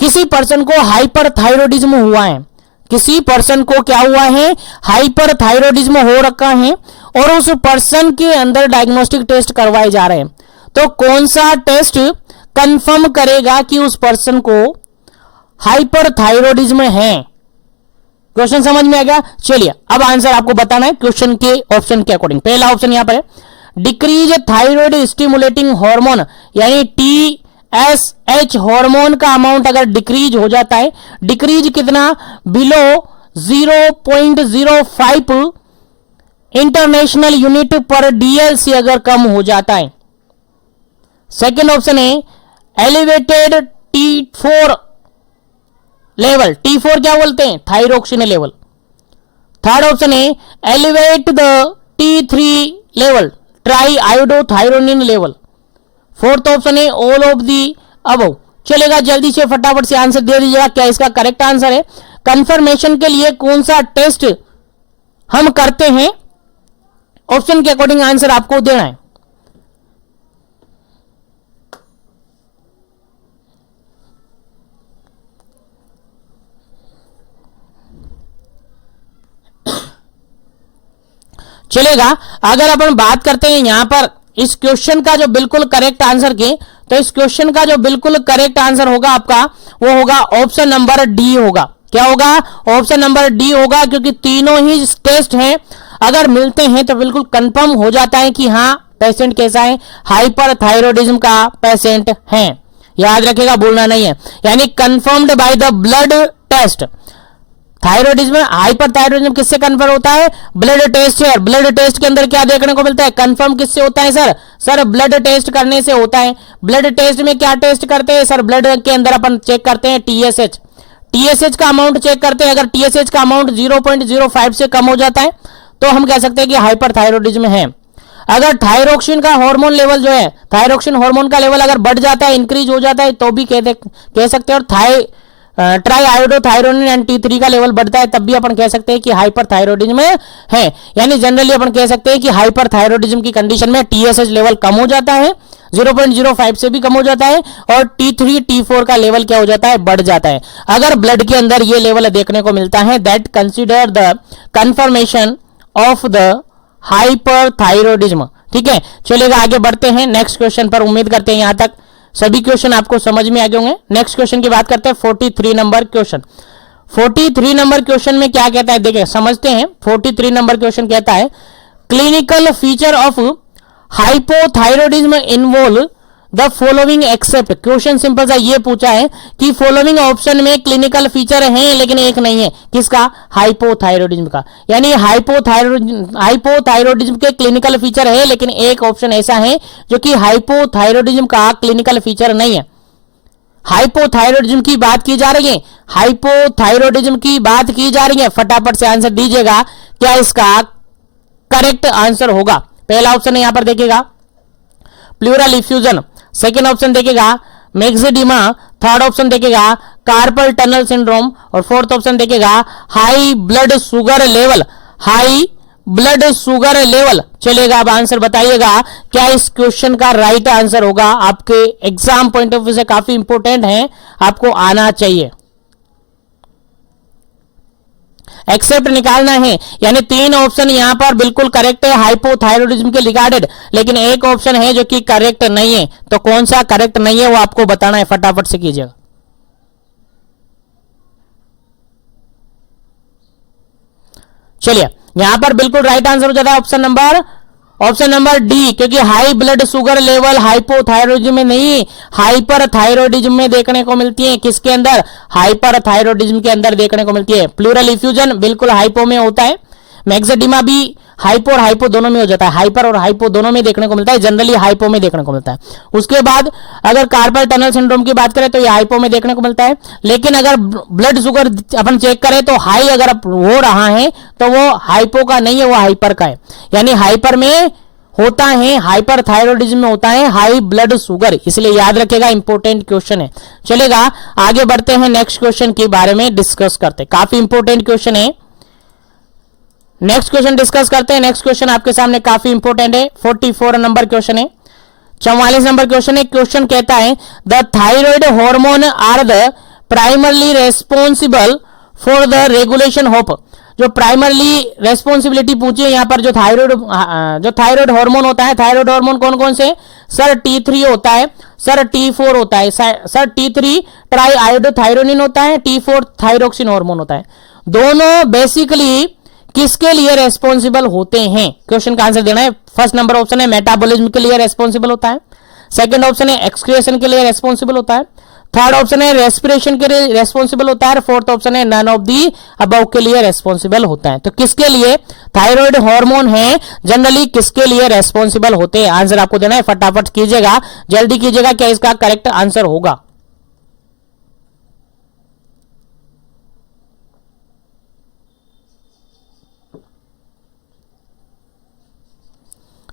किसी पर्सन को हाइपरथायरॉयडिज्म हुआ है, किसी पर्सन को क्या हुआ है, हाइपरथायरॉयडिज्म हो रखा है और उस पर्सन के अंदर डायग्नोस्टिक टेस्ट करवाए जा रहे हैं, तो कौन सा टेस्ट कंफर्म करेगा कि उस पर्सन को हाइपरथायरॉयडिज्म है। क्वेश्चन समझ में आ गया। चलिए अब आंसर आपको बताना है क्वेश्चन के ऑप्शन के अकॉर्डिंग। पहला ऑप्शन यहां पर है डिक्रीज थायराइड स्टिमुलेटिंग हार्मोन, यानी TSH हार्मोन का अमाउंट अगर डिक्रीज हो जाता है, डिक्रीज कितना, बिलो 0.05 इंटरनेशनल यूनिट पर DL से अगर कम हो जाता है। सेकेंड ऑप्शन है एलिवेटेड T4 लेवल, T4 क्या बोलते हैं, थायरोक्सिन लेवल। थर्ड ऑप्शन है elevate the T3 level, try iodothyronine level. Fourth option है ऑल ऑफ दी अबव। चलेगा, जल्दी से फटाफट से आंसर दे दीजिएगा क्या इसका करेक्ट आंसर है। कंफर्मेशन के लिए कौन सा टेस्ट हम करते हैं, ऑप्शन के अकॉर्डिंग आंसर आपको देना है। चलेगा, अगर अपन बात करते हैं यहां पर इस क्वेश्चन का जो बिल्कुल करेक्ट आंसर के, तो इस क्वेश्चन का जो बिल्कुल करेक्ट आंसर होगा आपका वो होगा ऑप्शन नंबर डी होगा। क्या होगा, ऑप्शन नंबर डी होगा, क्योंकि तीनों ही टेस्ट हैं अगर मिलते हैं तो बिल्कुल कंफर्म हो जाता है कि हाँ पेशेंट कैसा है, हाइपरथायरॉयडिज्म का पेशेंट है। याद रखेगा, भूलना नहीं है, यानी confirmed by the blood test. Thyroidism, hyperthyroidism किससे कन्फर्म होता है, ब्लड टेस्ट है। ब्लड टेस्ट के अंदर क्या देखने को मिलता है, कंफर्म किससे होता है सर ब्लड टेस्ट करने से होता है। ब्लड टेस्ट में क्या टेस्ट करते हैं सर, ब्लड के अंदर अपन चेक करते हैं TSH का अमाउंट चेक करते हैं। अगर TSH का अमाउंट 0.05 से कम हो जाता है तो हम कह सकते हैं कि हाइपरथायरॉयडिज्म है। अगर थायरोक्सिन का हार्मोन लेवल जो है, थायरोक्सिन हार्मोन का लेवल अगर बढ़ जाता है, इंक्रीज हो जाता है, तो भी कह सकते हैं। और ट्राई आयोडोथायरोनिन एंड T3 का लेवल बढ़ता है, तब भी अपन कह सकते हैं कि हाइपरथायरॉयडिज्म है। यानी जनरली अपन कह सकते हैं कि हाइपरथायरॉयडिज्म की कंडीशन में TSH लेवल कम हो जाता है, 0.05 से भी कम हो जाता है, और T3 T4 का लेवल क्या हो जाता है, बढ़ जाता है। अगर ब्लड के अंदर ये लेवल देखने को मिलता है, that consider the confirmation of the hyperthyroidism. ठीक है, चलेगा, आगे बढ़ते हैं नेक्स्ट क्वेश्चन पर। उम्मीद करते हैं यहां तक सभी क्वेश्चन आपको समझ में आ गए होंगे। नेक्स्ट क्वेश्चन की बात करते हैं 43 नंबर क्वेश्चन। 43 नंबर क्वेश्चन में क्या कहता है, देखिए समझते हैं। 43 नंबर क्वेश्चन कहता है clinical feature of hypothyroidism involve the following except. Question simple सा ये पूछा है कि फॉलोइंग ऑप्शन में क्लिनिकल फीचर है लेकिन एक नहीं है, किसका, हाइपोथायरॉयडिज्म का। यानी हाइपोथायरॉयडिज्म के क्लिनिकल फीचर है लेकिन एक ऑप्शन ऐसा है जो कि हाइपोथायरॉयडिज्म का क्लिनिकल फीचर नहीं है। हाइपोथायरॉयडिज्म की बात की जा रही है, हाइपोथायरॉयडिज्म की बात की जा रही है। फटाफट से आंसर दीजिएगा क्या इसका करेक्ट आंसर होगा। पहला ऑप्शन है यहां पर देखिएगा प्लूरल इफ्यूजन, सेकेंड ऑप्शन देखेगा मैक्सिडिमा, थर्ड ऑप्शन देखेगा कार्पल टनल सिंड्रोम, और फोर्थ ऑप्शन देखेगा high blood sugar level, high blood sugar level. चलेगा, अब आंसर बताइएगा क्या इस क्वेश्चन का राइट आंसर होगा। आपके एग्जाम पॉइंट ऑफ व्यू से काफी इंपॉर्टेंट है, आपको आना चाहिए। एक्सेप्ट निकालना है, यानी 3 ऑप्शन यहां पर बिल्कुल करेक्ट है हाइपोथायरॉयडिज्म के रिगार्डेड, लेकिन एक ऑप्शन है जो कि करेक्ट नहीं है। तो कौन सा करेक्ट नहीं है वो आपको बताना है, फटाफट से कीजिएगा। चलिए यहां पर बिल्कुल राइट आंसर हो जाता है ऑप्शन नंबर डी, क्योंकि high blood sugar level hypothyroidism में नहीं, हाइपर थायरॉयडिज्म में देखने को मिलती है। किसके अंदर? हाइपर थायरॉयडिज्म के अंदर देखने को मिलती है। प्लूरल इफ्यूजन बिल्कुल हाइपो में होता है। मैक्सेडिमा भी हाइपो और हाइपो दोनों में हो जाता है, हाइपर और हाइपो दोनों में देखने को मिलता है, जनरली हाइपो में देखने को मिलता है। उसके बाद अगर कार्पल टनल सिंड्रोम की बात करें तो ये हाइपो में देखने को मिलता है, लेकिन अगर ब्लड शुगर अपन चेक करें तो हाई अगर हो रहा है तो वो हाइपो का नहीं है, वो हाइपर का है। यानी हाइपर में होता है, हाइपर थायरॉयडिज्म में होता है हाई ब्लड शुगर, इसलिए याद रखेगा, इंपॉर्टेंट क्वेश्चन है। चलेगा आगे बढ़ते हैं, नेक्स्ट क्वेश्चन के बारे में डिस्कस करते हैं, काफी इंपॉर्टेंट क्वेश्चन है। नेक्स्ट क्वेश्चन डिस्कस करते हैं। नेक्स्ट क्वेश्चन आपके सामने काफी इंपॉर्टेंट है, 44 नंबर क्वेश्चन है, 44 नंबर क्वेश्चन है। क्वेश्चन कहता है the thyroid hormone are the primarily responsible for the regulation hope. जो प्राइमरली रेस्पॉन्सिबिलिटी पूछी है यहां पर, जो थायराइड हार्मोन होता है, थायराइड हार्मोन कौन कौन से? सर T3 होता है, सर T4 होता है, सर T3 ट्राई आयोडोथायरोनिन होता है, T4 थायरोक्सिन हार्मोन होता है। दोनों बेसिकली किसके लिए रेस्पॉन्सिबल होते हैं? क्वेश्चन का आंसर देना है। फर्स्ट नंबर ऑप्शन है मेटाबॉलिज्म के लिए रेस्पॉन्सिबल होता है, सेकंड ऑप्शन है एक्सक्रिएशन के लिए रेस्पॉन्सिबल होता है, थर्ड ऑप्शन है रेस्पिरेशन के लिए रेस्पॉन्सिबल होता है, फोर्थ ऑप्शन है नन ऑफ दी अबव के लिए रेस्पॉन्सिबल होता है। तो किसके लिए थायराइड हार्मोन है, जनरली किसके लिए रेस्पॉन्सिबल होते हैं? आंसर आपको देना है, फटाफट कीजिएगा, जल्दी कीजिएगा, क्या इसका करेक्ट आंसर होगा?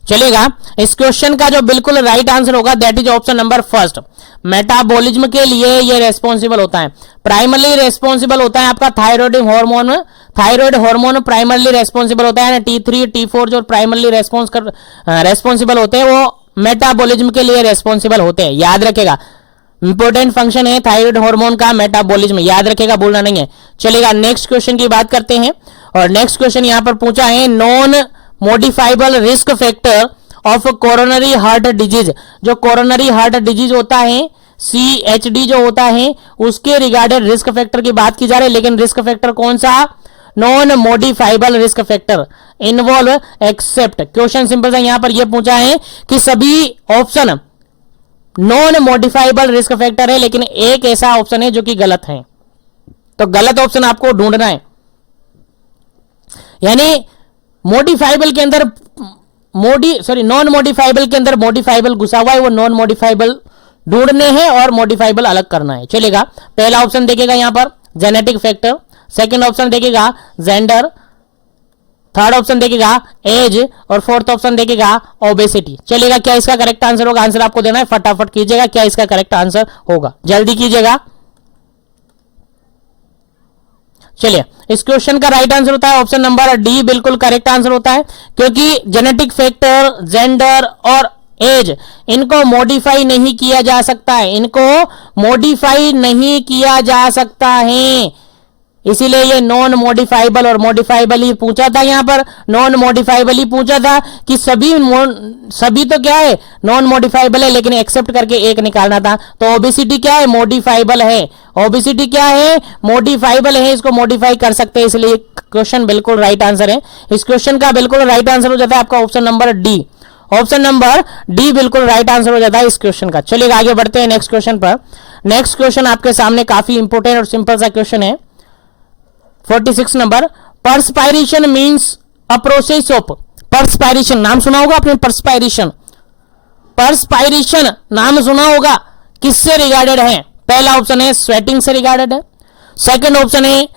चलेगा। इस क्वेश्चन का जो बिल्कुल राइट आंसर होगा that is option number first, metabolism के लिए ये रेस्पॉन्सिबल होता है। प्राइमरली रेस्पॉन्सिबल होता है आपका थायराइड हार्मोन प्राइमरली रेस्पॉन्सिबल होता है। T3 T4 जो प्राइमरली रेस्पॉन्सिबल होते हैं वो मेटाबॉलिज्म के लिए रेस्पॉन्सिबल होते हैं, याद रखेगा। इंपॉर्टेंट फंक्शन है थायराइड हार्मोन का मेटाबॉलिज्म, याद रखेगा, भूलना नहीं है। चलेगा नेक्स्ट क्वेश्चन की बात करते हैं, और नेक्स्ट क्वेश्चन यहां पर पूछा है non modifiable risk factor of coronary heart disease. जो कोरोनरी हार्ट डिजीज होता है CHD जो होता है उसके रिगार्डेड रिस्क फैक्टर की बात की जा रही है, लेकिन रिस्क फैक्टर कौन सा? Non modifiable risk factor involve except. Question simple सा यहां पर यह पूछा है कि सभी option non modifiable risk factor है, लेकिन एक ऐसा ऑप्शन है जो कि गलत है, तो गलत ऑप्शन आपको ढूंढना है। यानी मोडिफाइबल के अंदर नॉन मोडिफाइबल के अंदर मोडिफाइबल घुसा हुआ है, वो नॉन मोडिफाइबल ढूंढने हैं और मोडिफाइबल अलग करना है। चलेगा, पहला ऑप्शन देखेगा यहां पर जेनेटिक फैक्टर, सेकंड ऑप्शन देखेगा जेंडर, थर्ड ऑप्शन देखेगा एज, और फोर्थ ऑप्शन देखेगा ओबेसिटी। चलेगा, क्या इसका करेक्ट आंसर होगा? आंसर आपको देना है, फटाफट कीजिएगा, क्या इसका करेक्ट आंसर होगा, जल्दी कीजिएगा। चलिए, इस क्वेश्चन का राइट आंसर होता है ऑप्शन नंबर डी, बिल्कुल करेक्ट आंसर होता है, क्योंकि जेनेटिक फैक्टर, जेंडर और एज इनको मॉडिफाई नहीं किया जा सकता है, इनको मॉडिफाई नहीं किया जा सकता है, इसीलिए ये नॉन मॉडिफाइबल और मॉडिफाइबल ही पूछा था। यहां पर नॉन मॉडिफाइबल ही पूछा था कि सभी तो क्या है नॉन मॉडिफाइबल है, लेकिन एक्सेप्ट करके एक निकालना था। तो ओबेसिटी क्या है? मॉडिफाइबल है। ओबेसिटी क्या है? मॉडिफाइबल है, इसको मॉडिफाई कर सकते हैं, इसलिए क्वेश्चन बिल्कुल राइट आंसर है। इस क्वेश्चन का बिल्कुल राइट आंसर हो जाता है आपका option number D. Option number D बिल्कुल राइट आंसर हो जाता है इस क्वेश्चन का। चलिए आगे बढ़ते हैं नेक्स्ट क्वेश्चन पर। नेक्स्ट क्वेश्चन आपके सामने काफी इंपोर्टेंट और सिंपल सा क्वेश्चन है, 46 number. Perspiration means a process of, perspiration नाम सुना होगा आपने, परस्पायरेशन नाम सुना होगा, किससे रिगार्डेड है? पहला ऑप्शन है स्वेटिंग से रिगार्डेड है, सेकंड ऑप्शन है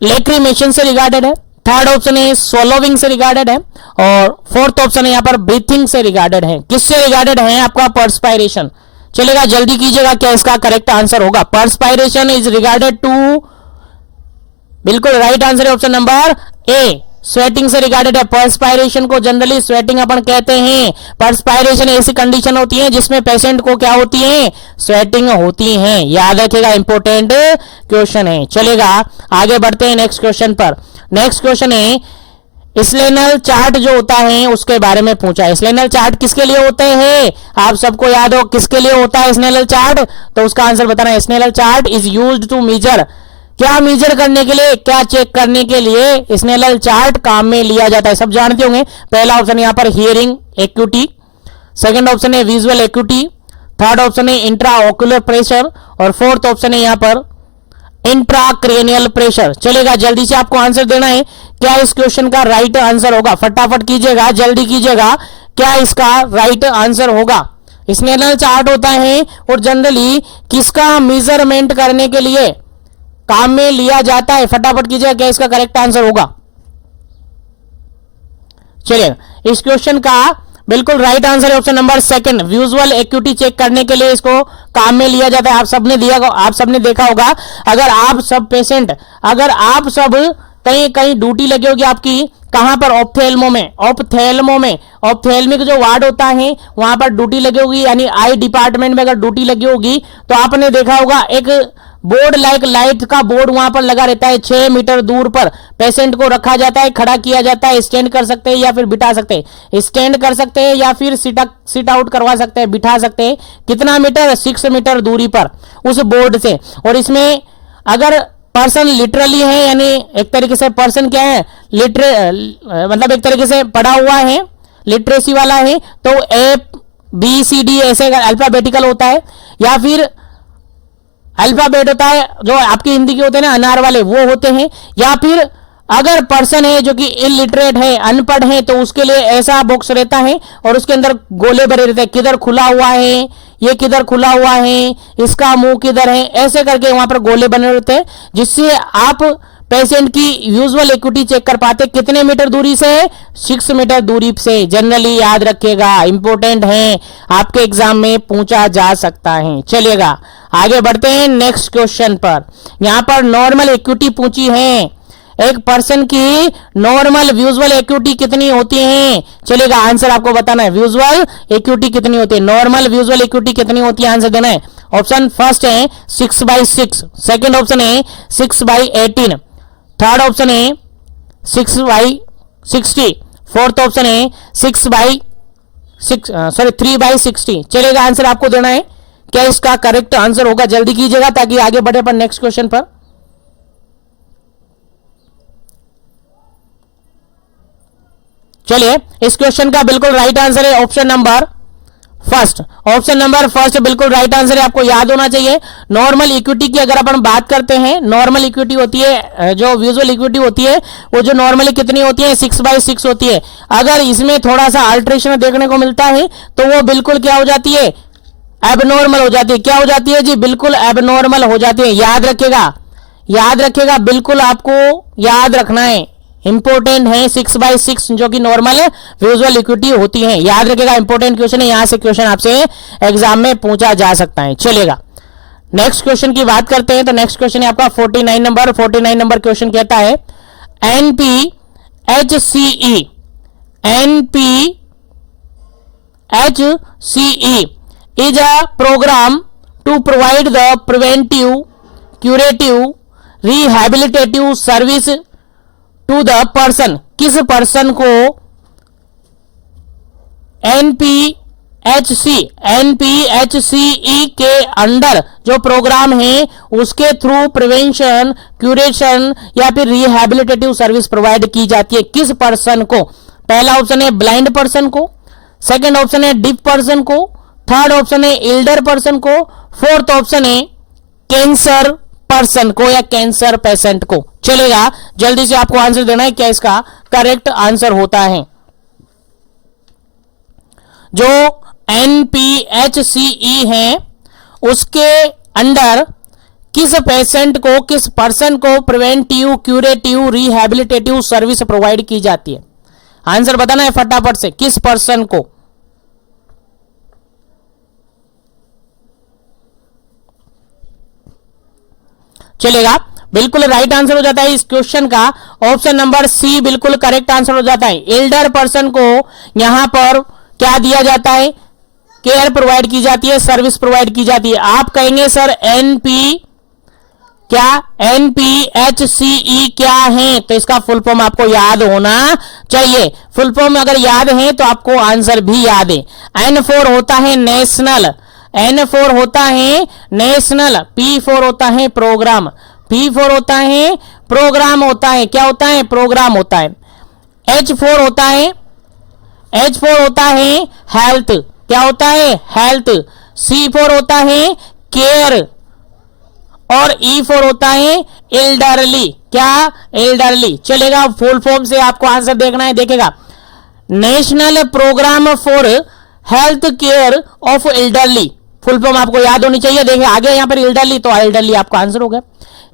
लेक्रिमेशन से रिगार्डेड है, थर्ड ऑप्शन है सोलोविंग से रिगार्डेड है, और फोर्थ ऑप्शन है यहां पर ब्रीथिंग से रिगार्डेड है। किससे रिगार्डेड है आपका परस्पायरेशन? चलेगा, जल्दी कीजिएगा, क्या इसका करेक्ट आंसर होगा? परस्पायरेशन इज रिगार्डेड टू, बिल्कुल राइट आंसर है ऑप्शन नंबर ए, स्वेटिंग से रिगार्डेड है। पर्सपायरेशन को जनरली स्वेटिंग अपन कहते हैं। पर्सपायरेशन ऐसी कंडीशन होती है जिसमें पेशेंट को क्या होती है, स्वेटिंग होती है। याद रखिएगा, इंपॉर्टेंट क्वेश्चन है। चलेगा, आगे बढ़ते हैं नेक्स्ट क्वेश्चन पर। नेक्स्ट क्वेश्चन है स्लेनल चार्ट जो होता है उसके बारे में पूछा है। स्लेनल चार्ट किसके लिए होते हैं, आप सबको याद हो किसके लिए होता है स्नेलल चार्ट, तो उसका आंसर बताना है। Snellen chart is used to measure, क्या मेजर करने के लिए, क्या चेक करने के लिए स्नेलल चार्ट काम में लिया जाता है, सब जानते होंगे। पहला ऑप्शन यहां पर हियरिंग एक्यूटी, सेकंड ऑप्शन है विजुअल एक्यूटी, थर्ड ऑप्शन है इंट्रा ऑक्यूलर प्रेशर और फोर्थ ऑप्शन है यहां पर इंट्राक्रेनियल प्रेशर। चलेगा, जल्दी से आपको आंसर देना है। क्या इस क्वेश्चन का राइट आंसर होगा, फटाफट कीजिएगा, जल्दी कीजिएगा, क्या इसका राइट आंसर होगा। स्नेलल चार्ट होता है और जनरली किसका मेजरमेंट करने के लिए काम में लिया जाता है, फटाफट कीजिएगा, क्या इसका करेक्ट आंसर होगा। चलिए, इस क्वेश्चन का बिल्कुल राइट आंसर है option number second, visual acuity check करने के लिए इसको काम में लिया जाता है। आप सबने देखा होगा, अगर आप सब पेशेंट, अगर आप सब कहीं कहीं ड्यूटी लगी होगी आपकी, कहां पर, ऑप्थेल्मिक जो वार्ड होता है वहां पर ड्यूटी लगी होगी, यानी आई डिपार्टमेंट में अगर ड्यूटी लगी होगी तो आपने देखा होगा एक बोर्ड लाइक लाइट का बोर्ड वहां पर लगा रहता है। 6 मीटर दूर पर पेशेंट को रखा जाता है, खड़ा किया जाता है, स्टैंड कर सकते हैं या फिर बिठा सकते हैं, स्टैंड कर सकते हैं या फिर सिट आउट करवा सकते हैं, बिठा सकते हैं। कितना मीटर, 6 मीटर दूरी पर उस बोर्ड से। और इसमें अगर पर्सन लिटरली है, यानी एक तरीके से पर्सन क्या है, मतलब एक तरीके से पढ़ा हुआ है, लिटरेसी वाला है, तो ABCD ऐसे अल्फाबेटिकल होता है, या फिर अल्फाबेट होता है जो आपकी हिंदी के होते हैं ना अनार वाले, वो होते हैं। या फिर अगर पर्सन है जो कि इलिटरेट है, अनपढ़ है, तो उसके लिए ऐसा बॉक्स रहता है और उसके अंदर गोले भरे रहते हैं, किधर खुला हुआ है, ये किधर खुला हुआ है, इसका मुंह किधर है, ऐसे करके वहां पर गोले बने रहते हैं, जिससे आप पेशेंट की विजुअल एक्यूटी चेक कर पाते। कितने मीटर दूरी से, 6 मीटर दूरी से। जनरली याद रखिएगा, इंपॉर्टेंट है, आपके एग्जाम में पूछा जा सकता है। चलिएगा, आगे बढ़ते हैं नेक्स्ट क्वेश्चन पर। यहां पर नॉर्मल एक्यूटी पूछी है, एक पर्सन की नॉर्मल विजुअल एक्यूटी कितनी होती है। चलेगा, आंसर आपको बताना है, विजुअल एक्यूटी कितनी होती है, नॉर्मल विजुअल एक्यूटी कितनी होती है, आंसर देना है। ऑप्शन फर्स्ट है 6/6, सेकेंड ऑप्शन है 6/18, थर्ड ऑप्शन है 6/60, फोर्थ ऑप्शन है 3/60। चलेगा, आंसर आपको देना है, क्या इसका करेक्ट आंसर होगा, जल्दी कीजिएगा ताकि आगे बढ़े पर नेक्स्ट क्वेश्चन पर। चलिए, इस क्वेश्चन का बिल्कुल राइट आंसर है option number first. Option number first बिल्कुल राइट आंसर है, आपको याद होना चाहिए। नॉर्मल इक्विटी की अगर अपन बात करते हैं, नॉर्मल इक्विटी होती है, जो विजुअल इक्विटी होती है वो जो नॉर्मली कितनी होती है, 6/6 होती है। अगर इसमें थोड़ा सा अल्ट्रेशन देखने को मिलता है तो वो बिल्कुल क्या हो जाती है, एबनॉर्मल हो जाती है। क्या हो जाती है जी, बिल्कुल एबनॉर्मल हो जाती है। याद रखिएगा, याद रखिएगा, बिल्कुल आपको याद रखना है, इंपोर्टेंट है 6/6 जो कि नॉर्मल विजुअल इक्विटी होती है। याद रखिएगा, इंपोर्टेंट क्वेश्चन है, यहां से क्वेश्चन आपसे एग्जाम में पूछा जा सकता है। चलेगा, नेक्स्ट क्वेश्चन की बात करते हैं। तो नेक्स्ट क्वेश्चन है आपका 49 नंबर क्वेश्चन कहता है NPHCE is a program to provide the preventive, curative, rehabilitative service to the person। किस पर्सन को NPHCE के अंडर जो प्रोग्राम है उसके थ्रू प्रिवेंशन, क्यूरेशन या फिर रिहैबिलिटेटिव सर्विस प्रोवाइड की जाती है। किस पर्सन को, पहला ऑप्शन है ब्लाइंड पर्सन को, सेकंड ऑप्शन है डिफ पर्सन को, थर्ड ऑप्शन है एल्डर पर्सन को, फोर्थ ऑप्शन है कैंसर पर्सन को या कैंसर पेशेंट को। चलेगा, जल्दी से आपको आंसर देना है, क्या इसका करेक्ट आंसर होता है। जो NPHCE है उसके अंडर किस पेशेंट को, किस पर्सन को preventive, curative, rehabilitative service provide की जाती है। आंसर बताना है फटाफट से, किस पर्सन को। चलेगा, बिल्कुल राइट आंसर हो जाता है इस क्वेश्चन का ऑप्शन नंबर सी बिल्कुल करेक्ट आंसर हो जाता है। एल्डर पर्सन को यहां पर क्या दिया जाता है, केयर प्रोवाइड की जाती है, सर्विस प्रोवाइड की जाती है। आप कहेंगे सर एनपी क्या, एनपीएचसीई क्या है, तो इसका फुल फॉर्म आपको याद होना चाहिए। फुल फॉर्म अगर याद है तो आपको आंसर भी याद है। N4 होता है नेशनल, N4 होता है नेशनल, P4 होता है प्रोग्राम, P4 होता है प्रोग्राम होता है, क्या होता है, प्रोग्राम होता है। H4 होता है, H4 होता है हेल्थ, क्या होता है, हेल्थ। C4 होता है केयर और E4 होता है एल्डरली, क्या, एल्डरली। चलेगा, फुल फॉर्म से आपको आंसर देखना है, देखेगा national programme for health care of elderly, full form आपको याद होनी चाहिए। देखिए आगे यहां पर एल्डरली, तो एल्डरली आपका आंसर हो गया।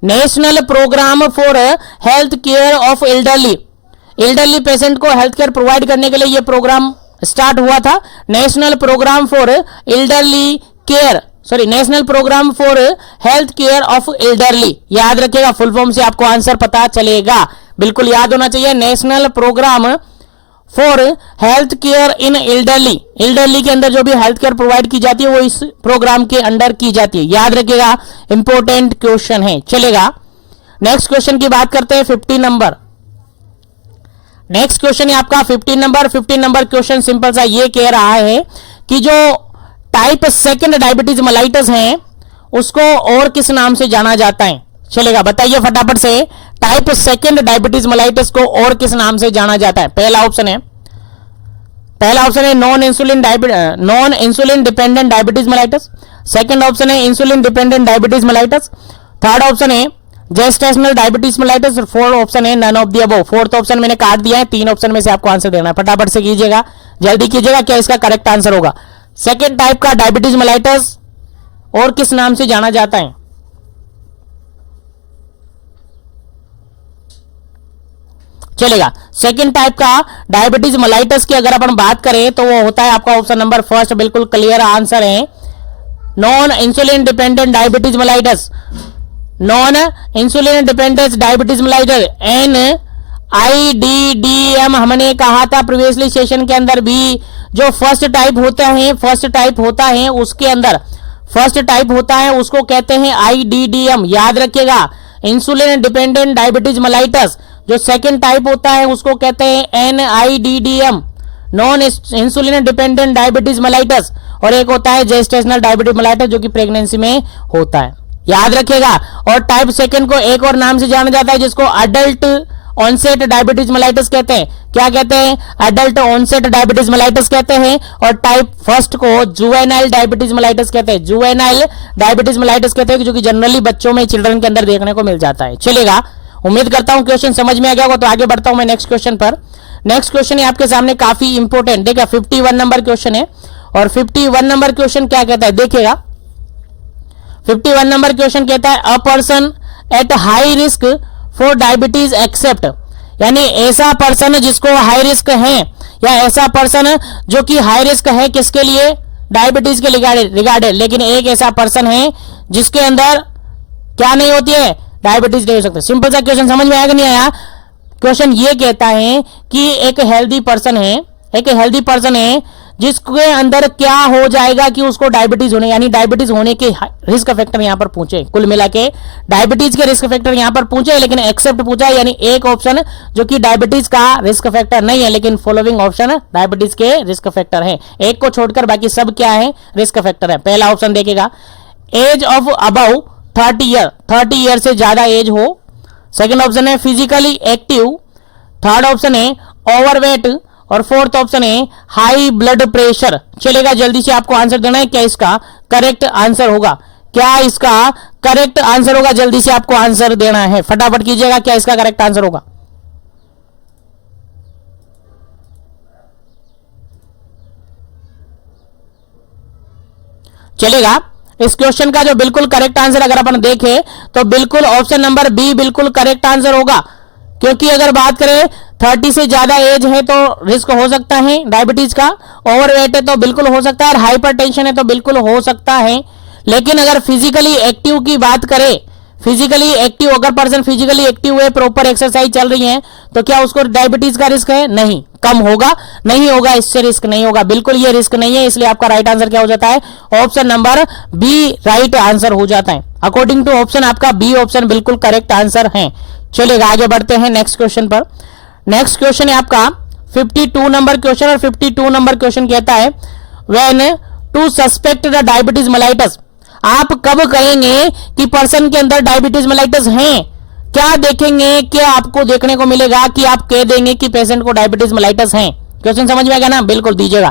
National programme for health care of elderly, elderly patient को हेल्थ केयर प्रोवाइड करने के लिए यह प्रोग्राम स्टार्ट हुआ था। National programme for elderly care, sorry national programme for health care of elderly, याद रखिएगा, फुल फॉर्म से आपको आंसर पता चलेगा, बिल्कुल याद होना चाहिए। National programme for health care in elderly, elderly के अंदर जो भी हेल्थ केयर प्रोवाइड की जाती है वो इस प्रोग्राम के अंडर की जाती है, याद रखिएगा, इंपॉर्टेंट क्वेश्चन है। चलेगा, नेक्स्ट क्वेश्चन की बात करते हैं 15 नंबर। नेक्स्ट क्वेश्चन है आपका 15 नंबर। 15 नंबर क्वेश्चन सिंपल सा ये कह रहा है कि जो टाइप सेकंड डायबिटीज मेलाइटस है उसको और किस नाम से जाना जाता है। चलेगा, बताइए फटाफट से, टाइप सेकंड डायबिटीज मेलाइटस को और किस नाम से जाना जाता है। पहला ऑप्शन है non insulin dependent diabetes mellitus. Second option है insulin dependent diabetes mellitus. Third option है gestational diabetes mellitus. Fourth option है none of the above. Fourth option मैंने काट दिया है, 3 ऑप्शन में से आपको आंसर देना है, फटाफट से कीजिएगा, जल्दी कीजिएगा, क्या इसका करेक्ट आंसर होगा। सेकेंड टाइप का डायबिटीज मेलाइटस और किस नाम से जाना जाता है। चलेगा, सेकेंड टाइप का डायबिटीज मेलाइटस की अगर अपन बात करें तो वो होता है आपका ऑप्शन नंबर फर्स्ट, बिल्कुल क्लियर आंसर है, non insulin dependent diabetes mellitus. Non insulin dependent diabetes mellitus, NIDDM हमने कहा था प्रीवियसली सेशन के अंदर भी, जो फर्स्ट टाइप होता है उसके अंदर फर्स्ट टाइप होता है उसको कहते हैं IDDM, याद रखिएगा। इंसुलिन डिपेंडेंट डायबिटीज मेलाइटस जो सेकंड टाइप होता है उसको कहते हैं NIDDM, non insulin dependent diabetes mellitus. और एक होता है जेस्टेशनल डायबिटीज मेलाइटस जो कि प्रेगनेंसी में होता है, याद रखिएगा। और टाइप सेकंड को एक और नाम से जाना जाता है जिसको अडल्ट ऑनसेट डायबिटीज मेलाइटस कहते हैं, क्या कहते हैं, अडल्ट ऑनसेट डायबिटीज मेलाइटस कहते हैं। और टाइप फर्स्ट को जुवेनाइल डायबिटीज मेलाइटस कहते हैं, जुवेनाइल डायबिटीज मेलाइटस कहते हैं, जो कि जनरली बच्चों में, चिल्ड्रन के अंदर देखने को मिल जाता है। चलेगा, उम्मीद करता हूं क्वेश्चन समझ में आ गया होगा। तो आगे बढ़ता हूं मैं नेक्स्ट क्वेश्चन पर। नेक्स्ट क्वेश्चन है आपके सामने काफी इंपॉर्टेंट, देखिए 51 नंबर क्वेश्चन है। और 51 नंबर क्वेश्चन क्या कहता है, देखिएगा 51 नंबर क्वेश्चन कहता है a person at high risk for diabetes except, यानी ऐसा पर्सन जिसको हाई रिस्क है, या ऐसा पर्सन जो कि हाई रिस्क है किसके लिए, डायबिटीज के रिगार्डेड, लेकिन एक ऐसा पर्सन है जिसके अंदर क्या नहीं होती है, डायबिटीज नहीं हो सकता। सिंपल सा क्वेश्चन समझ में आया कि नहीं आया। क्वेश्चन ये कहता है कि एक हेल्दी पर्सन है जिसके अंदर क्या हो जाएगा कि उसको डायबिटीज होने, यानी डायबिटीज होने के रिस्क फैक्टर यहां पर पूछे, कुल मिला के डायबिटीज के रिस्क फैक्टर यहां पर पूछे, लेकिन एक्सेप्ट पूछा, यानी एक ऑप्शन जो कि डायबिटीज का रिस्क फैक्टर नहीं है, लेकिन फॉलोइंग ऑप्शन डायबिटीज के रिस्क फैक्टर है, एक को छोड़कर बाकी सब क्या है, रिस्क फैक्टर है। पहला ऑप्शन देखेगा एज ऑफ अबव 30 ईयर से ज्यादा एज हो। सेकेंड ऑप्शन है फिजिकली एक्टिव। थर्ड ऑप्शन है ओवरवेट। और फोर्थ ऑप्शन है हाई ब्लड प्रेशर। चलेगा, जल्दी से आपको आंसर देना है, क्या इसका करेक्ट आंसर होगा, क्या इसका करेक्ट आंसर होगा, जल्दी से आपको आंसर देना है, फटाफट कीजिएगा, क्या इसका करेक्ट आंसर होगा। चलेगा, इस क्वेश्चन का जो बिल्कुल करेक्ट आंसर अगर अपन देखें तो बिल्कुल ऑप्शन नंबर बी बिल्कुल करेक्ट आंसर होगा, क्योंकि अगर बात करें 30 से ज्यादा एज है तो रिस्क हो सकता है डायबिटीज का, ओवरवेट है तो बिल्कुल हो सकता है, और हाइपरटेंशन है तो बिल्कुल हो सकता है। लेकिन अगर फिजिकली एक्टिव की बात करें, फिजिकली एक्टिव, अगर पर्सन फिजिकली एक्टिव हुए, प्रॉपर एक्सरसाइज चल रही है, तो क्या उसको डायबिटीज का रिस्क है? नहीं, कम होगा, नहीं होगा, इससे रिस्क नहीं होगा, बिल्कुल ये रिस्क नहीं है। इसलिए आपका राइट आंसर क्या हो जाता है? Option number B right answer हो जाता है। अकॉर्डिंग टू ऑप्शन आपका बी ऑप्शन बिल्कुल करेक्ट आंसर है। चलिएगा आगे बढ़ते हैं नेक्स्ट क्वेश्चन पर। नेक्स्ट क्वेश्चन है आपका 52 नंबर क्वेश्चन, और 52 नंबर क्वेश्चन कहता है when to suspect the diabetes mellitus. आप कब कहेंगे कि पर्सन के अंदर डायबिटीज मेलाइटस है? क्या देखेंगे? क्या आपको देखने को मिलेगा कि आप कह देंगे कि पेशेंट को डायबिटीज मेलाइटस है? क्वेश्चन समझ में आ गया ना? बिल्कुल दीजिएगा।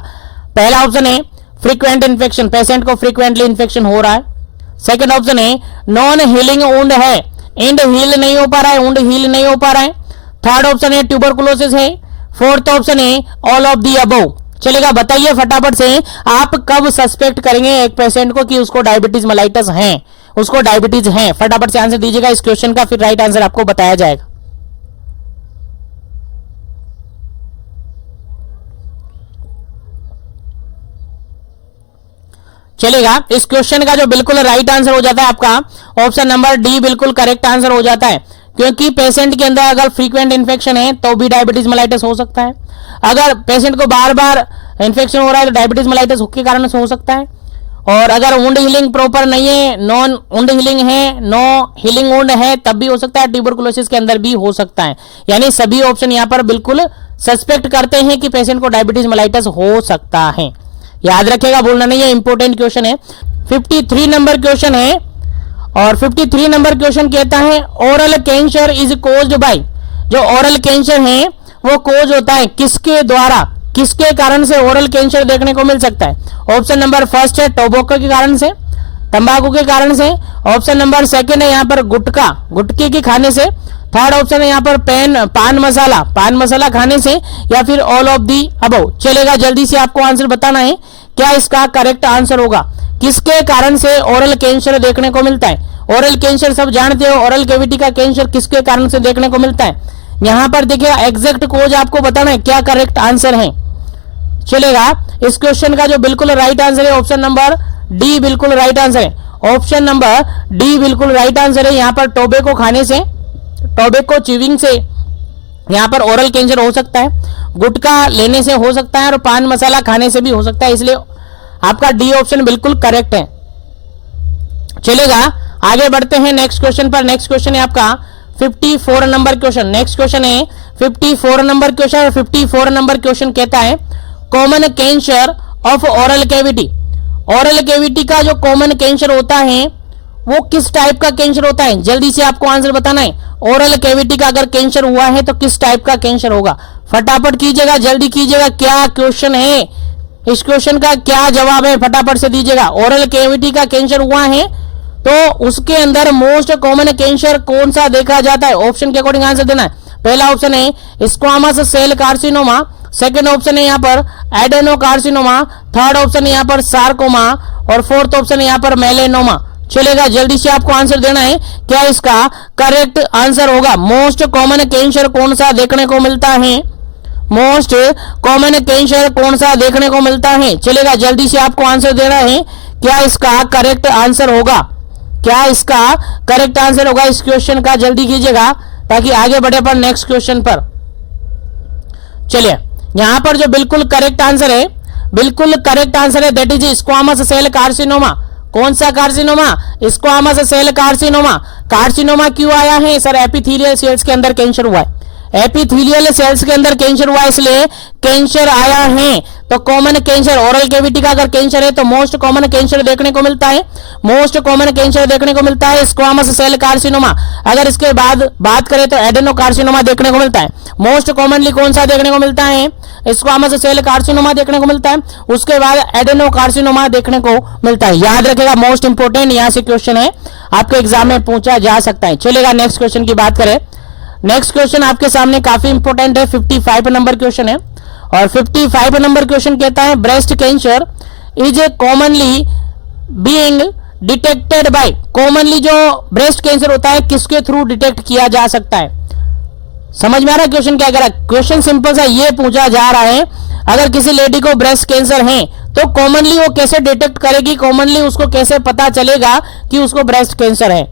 पहला ऑप्शन है फ्रीक्वेंट इन्फेक्शन, पेशेंट को फ्रीक्वेंटली इन्फेक्शन हो रहा है। सेकंड ऑप्शन है नॉन हीलिंग वुंड है, इंड हील नहीं हो पा रहा है, वुंड हील नहीं हो पा रहा है। थर्ड ऑप्शन है ट्यूबरकुलोसिस है। फोर्थ ऑप्शन है ऑल ऑफ दी अबव। चलेगा, बताइए फटाफट से आप कब सस्पेक्ट करेंगे एक पेशेंट को कि उसको डायबिटीज मेलाइटस है, उसको डायबिटीज है? फटाफट से आंसर दीजिएगा इस क्वेश्चन का, फिर राइट आंसर आपको बताया जाएगा। चलेगा, इस क्वेश्चन का जो बिल्कुल राइट आंसर हो जाता है आपका ऑप्शन नंबर डी बिल्कुल करेक्ट आंसर हो जाता है। क्योंकि पेशेंट के अंदर अगर फ्रीक्वेंट इन्फेक्शन है तो भी डायबिटीज मेलाइटस हो सकता है। अगर पेशेंट को बार बार इन्फेक्शन हो रहा है तो डायबिटीज मेलाइटस के कारण से हो सकता है। और अगर वुंड हीलिंग प्रॉपर नहीं है, नॉन वुंड हीलिंग है, नो हीलिंग वुंड है, तब भी हो सकता है। ट्यूबरकुलोसिस के अंदर भी हो सकता है। यानी सभी ऑप्शन यहाँ पर बिल्कुल सस्पेक्ट करते हैं कि पेशेंट को डायबिटीज मेलाइटस हो सकता है। याद रखिएगा, भूलना नहीं है, इंपॉर्टेंट क्वेश्चन है। 53 नंबर क्वेश्चन है, और 53 नंबर क्वेश्चन कहता है oral cancer is caused by. जो ओरल कैंसर है वो कोज होता है किसके द्वारा, किसके कारण से ओरल कैंसर देखने को मिल सकता है? ऑप्शन नंबर फर्स्ट है टोबैको के कारण से, तंबाकू के कारण से। ऑप्शन नंबर सेकंड है यहाँ पर गुटके के खाने से। थर्ड ऑप्शन है यहाँ पर पान मसाला खाने से, या फिर ऑल ऑफ दी अबव। चलेगा, जल्दी से आपको आंसर बताना है क्या इसका करेक्ट आंसर होगा। किसके कारण से ओरल कैंसर देखने को मिलता है? ओरल कैंसर सब जानते हो, ओरल कैविटी का कैंसर किसके कारण से देखने को मिलता है? यहां पर देखिएगा एग्जैक्ट कोज आपको बताना है क्या करेक्ट आंसर है। चलेगा, इस क्वेश्चन का जो बिल्कुल राइट आंसर है ऑप्शन नंबर डी बिल्कुल राइट आंसर है। ऑप्शन नंबर डी बिल्कुल राइट आंसर है। यहां पर टोबैको खाने से, टोबैको च्यूइंग से यहां पर ओरल कैंसर हो सकता है, गुटखा लेने से हो सकता है, और पान मसाला खाने से भी हो सकता है। इसलिए आपका डी ऑप्शन बिल्कुल करेक्ट है। चलेगा, आगे बढ़ते हैं नेक्स्ट क्वेश्चन पर। नेक्स्ट क्वेश्चन है आपका 54 नंबर क्वेश्चन। नेक्स्ट क्वेश्चन है 54 नंबर क्वेश्चन, और 54 नंबर क्वेश्चन कहता है common cancer of oral cavity. Oral cavity का जो कॉमन कैंसर होता है वो किस टाइप का कैंसर होता है? जल्दी से आपको आंसर बताना है। ओरल कैविटी का अगर कैंसर हुआ है तो किस टाइप का कैंसर होगा? फटाफट कीजिएगा, जल्दी कीजिएगा, क्या क्वेश्चन है, इस क्वेश्चन का क्या जवाब है, फटाफट से दीजिएगा। ओरल कैविटी का कैंसर हुआ है तो उसके अंदर मोस्ट कॉमन कैंसर कौन सा देखा जाता है? ऑप्शन के अकॉर्डिंग आंसर देना है। पहला ऑप्शन है squamous cell carcinoma, second option है यहाँ पर एडेनो कार्सिनोमा, थर्ड ऑप्शन है यहाँ पर सार्कोमा, और फोर्थ ऑप्शन है यहाँ पर मेलेनोमा। चलेगा, जल्दी से आपको आंसर देना है क्या इसका करेक्ट आंसर होगा। मोस्ट कॉमन कैंसर कौन सा देखने को मिलता है? मोस्ट कॉमन कैंसर कौन सा देखने को मिलता है? चलेगा, जल्दी से आपको आंसर देना है क्या इसका करेक्ट आंसर होगा, क्या इसका करेक्ट आंसर होगा इस क्वेश्चन का। जल्दी कीजिएगा ताकि आगे बढ़े पर नेक्स्ट क्वेश्चन पर। चलिए, यहां पर जो बिल्कुल करेक्ट आंसर है, बिल्कुल करेक्ट आंसर है that is squamous cell carcinoma. कौन सा carcinoma? Squamous cell carcinoma. Carcinoma क्यों आया है सर? एपिथेलियल सेल्स के अंदर कैंसर हुआ है, एपिथेलियल सेल्स के अंदर कैंसर हुआ है इसलिए कैंसर आया है। तो कॉमन कैंसर ओरल कैविटी का अगर कैंसर है तो मोस्ट कॉमन कैंसर देखने को मिलता है, मोस्ट कॉमन कैंसर देखने को मिलता है स्क्वामस सेल कार्सिनोमा। अगर इसके बाद बात करें तो एडेनो कार्सिनोमा देखने को मिलता है। मोस्ट कॉमनली कौन सा देखने को मिलता है? स्क्वामस सेल कार्सिनोमा देखने को मिलता है। उसके बाद एडेनो कार्सिनोमा देखने को मिलता है। याद रखेगा, मोस्ट इंपोर्टेंट यहां से क्वेश्चन है, आपके एग्जाम में पूछा जा सकता है। चलेगा, नेक्स्ट क्वेश्चन की बात करें। नेक्स्ट क्वेश्चन आपके सामने काफी इंपोर्टेंट है, 55 नंबर क्वेश्चन है, और 55 नंबर क्वेश्चन कहता है breast cancer is a commonly being detected by. Commonly जो ब्रेस्ट कैंसर होता है किसके थ्रू डिटेक्ट किया जा सकता है? समझ में आ रहा है क्वेश्चन क्या कह रहा है? क्वेश्चन सिंपल सा ये पूछा जा रहा है अगर किसी लेडी को ब्रेस्ट कैंसर है तो कॉमनली वो कैसे डिटेक्ट करेगी, कॉमनली उसको कैसे पता चलेगा कि उसको ब्रेस्ट कैंसर है?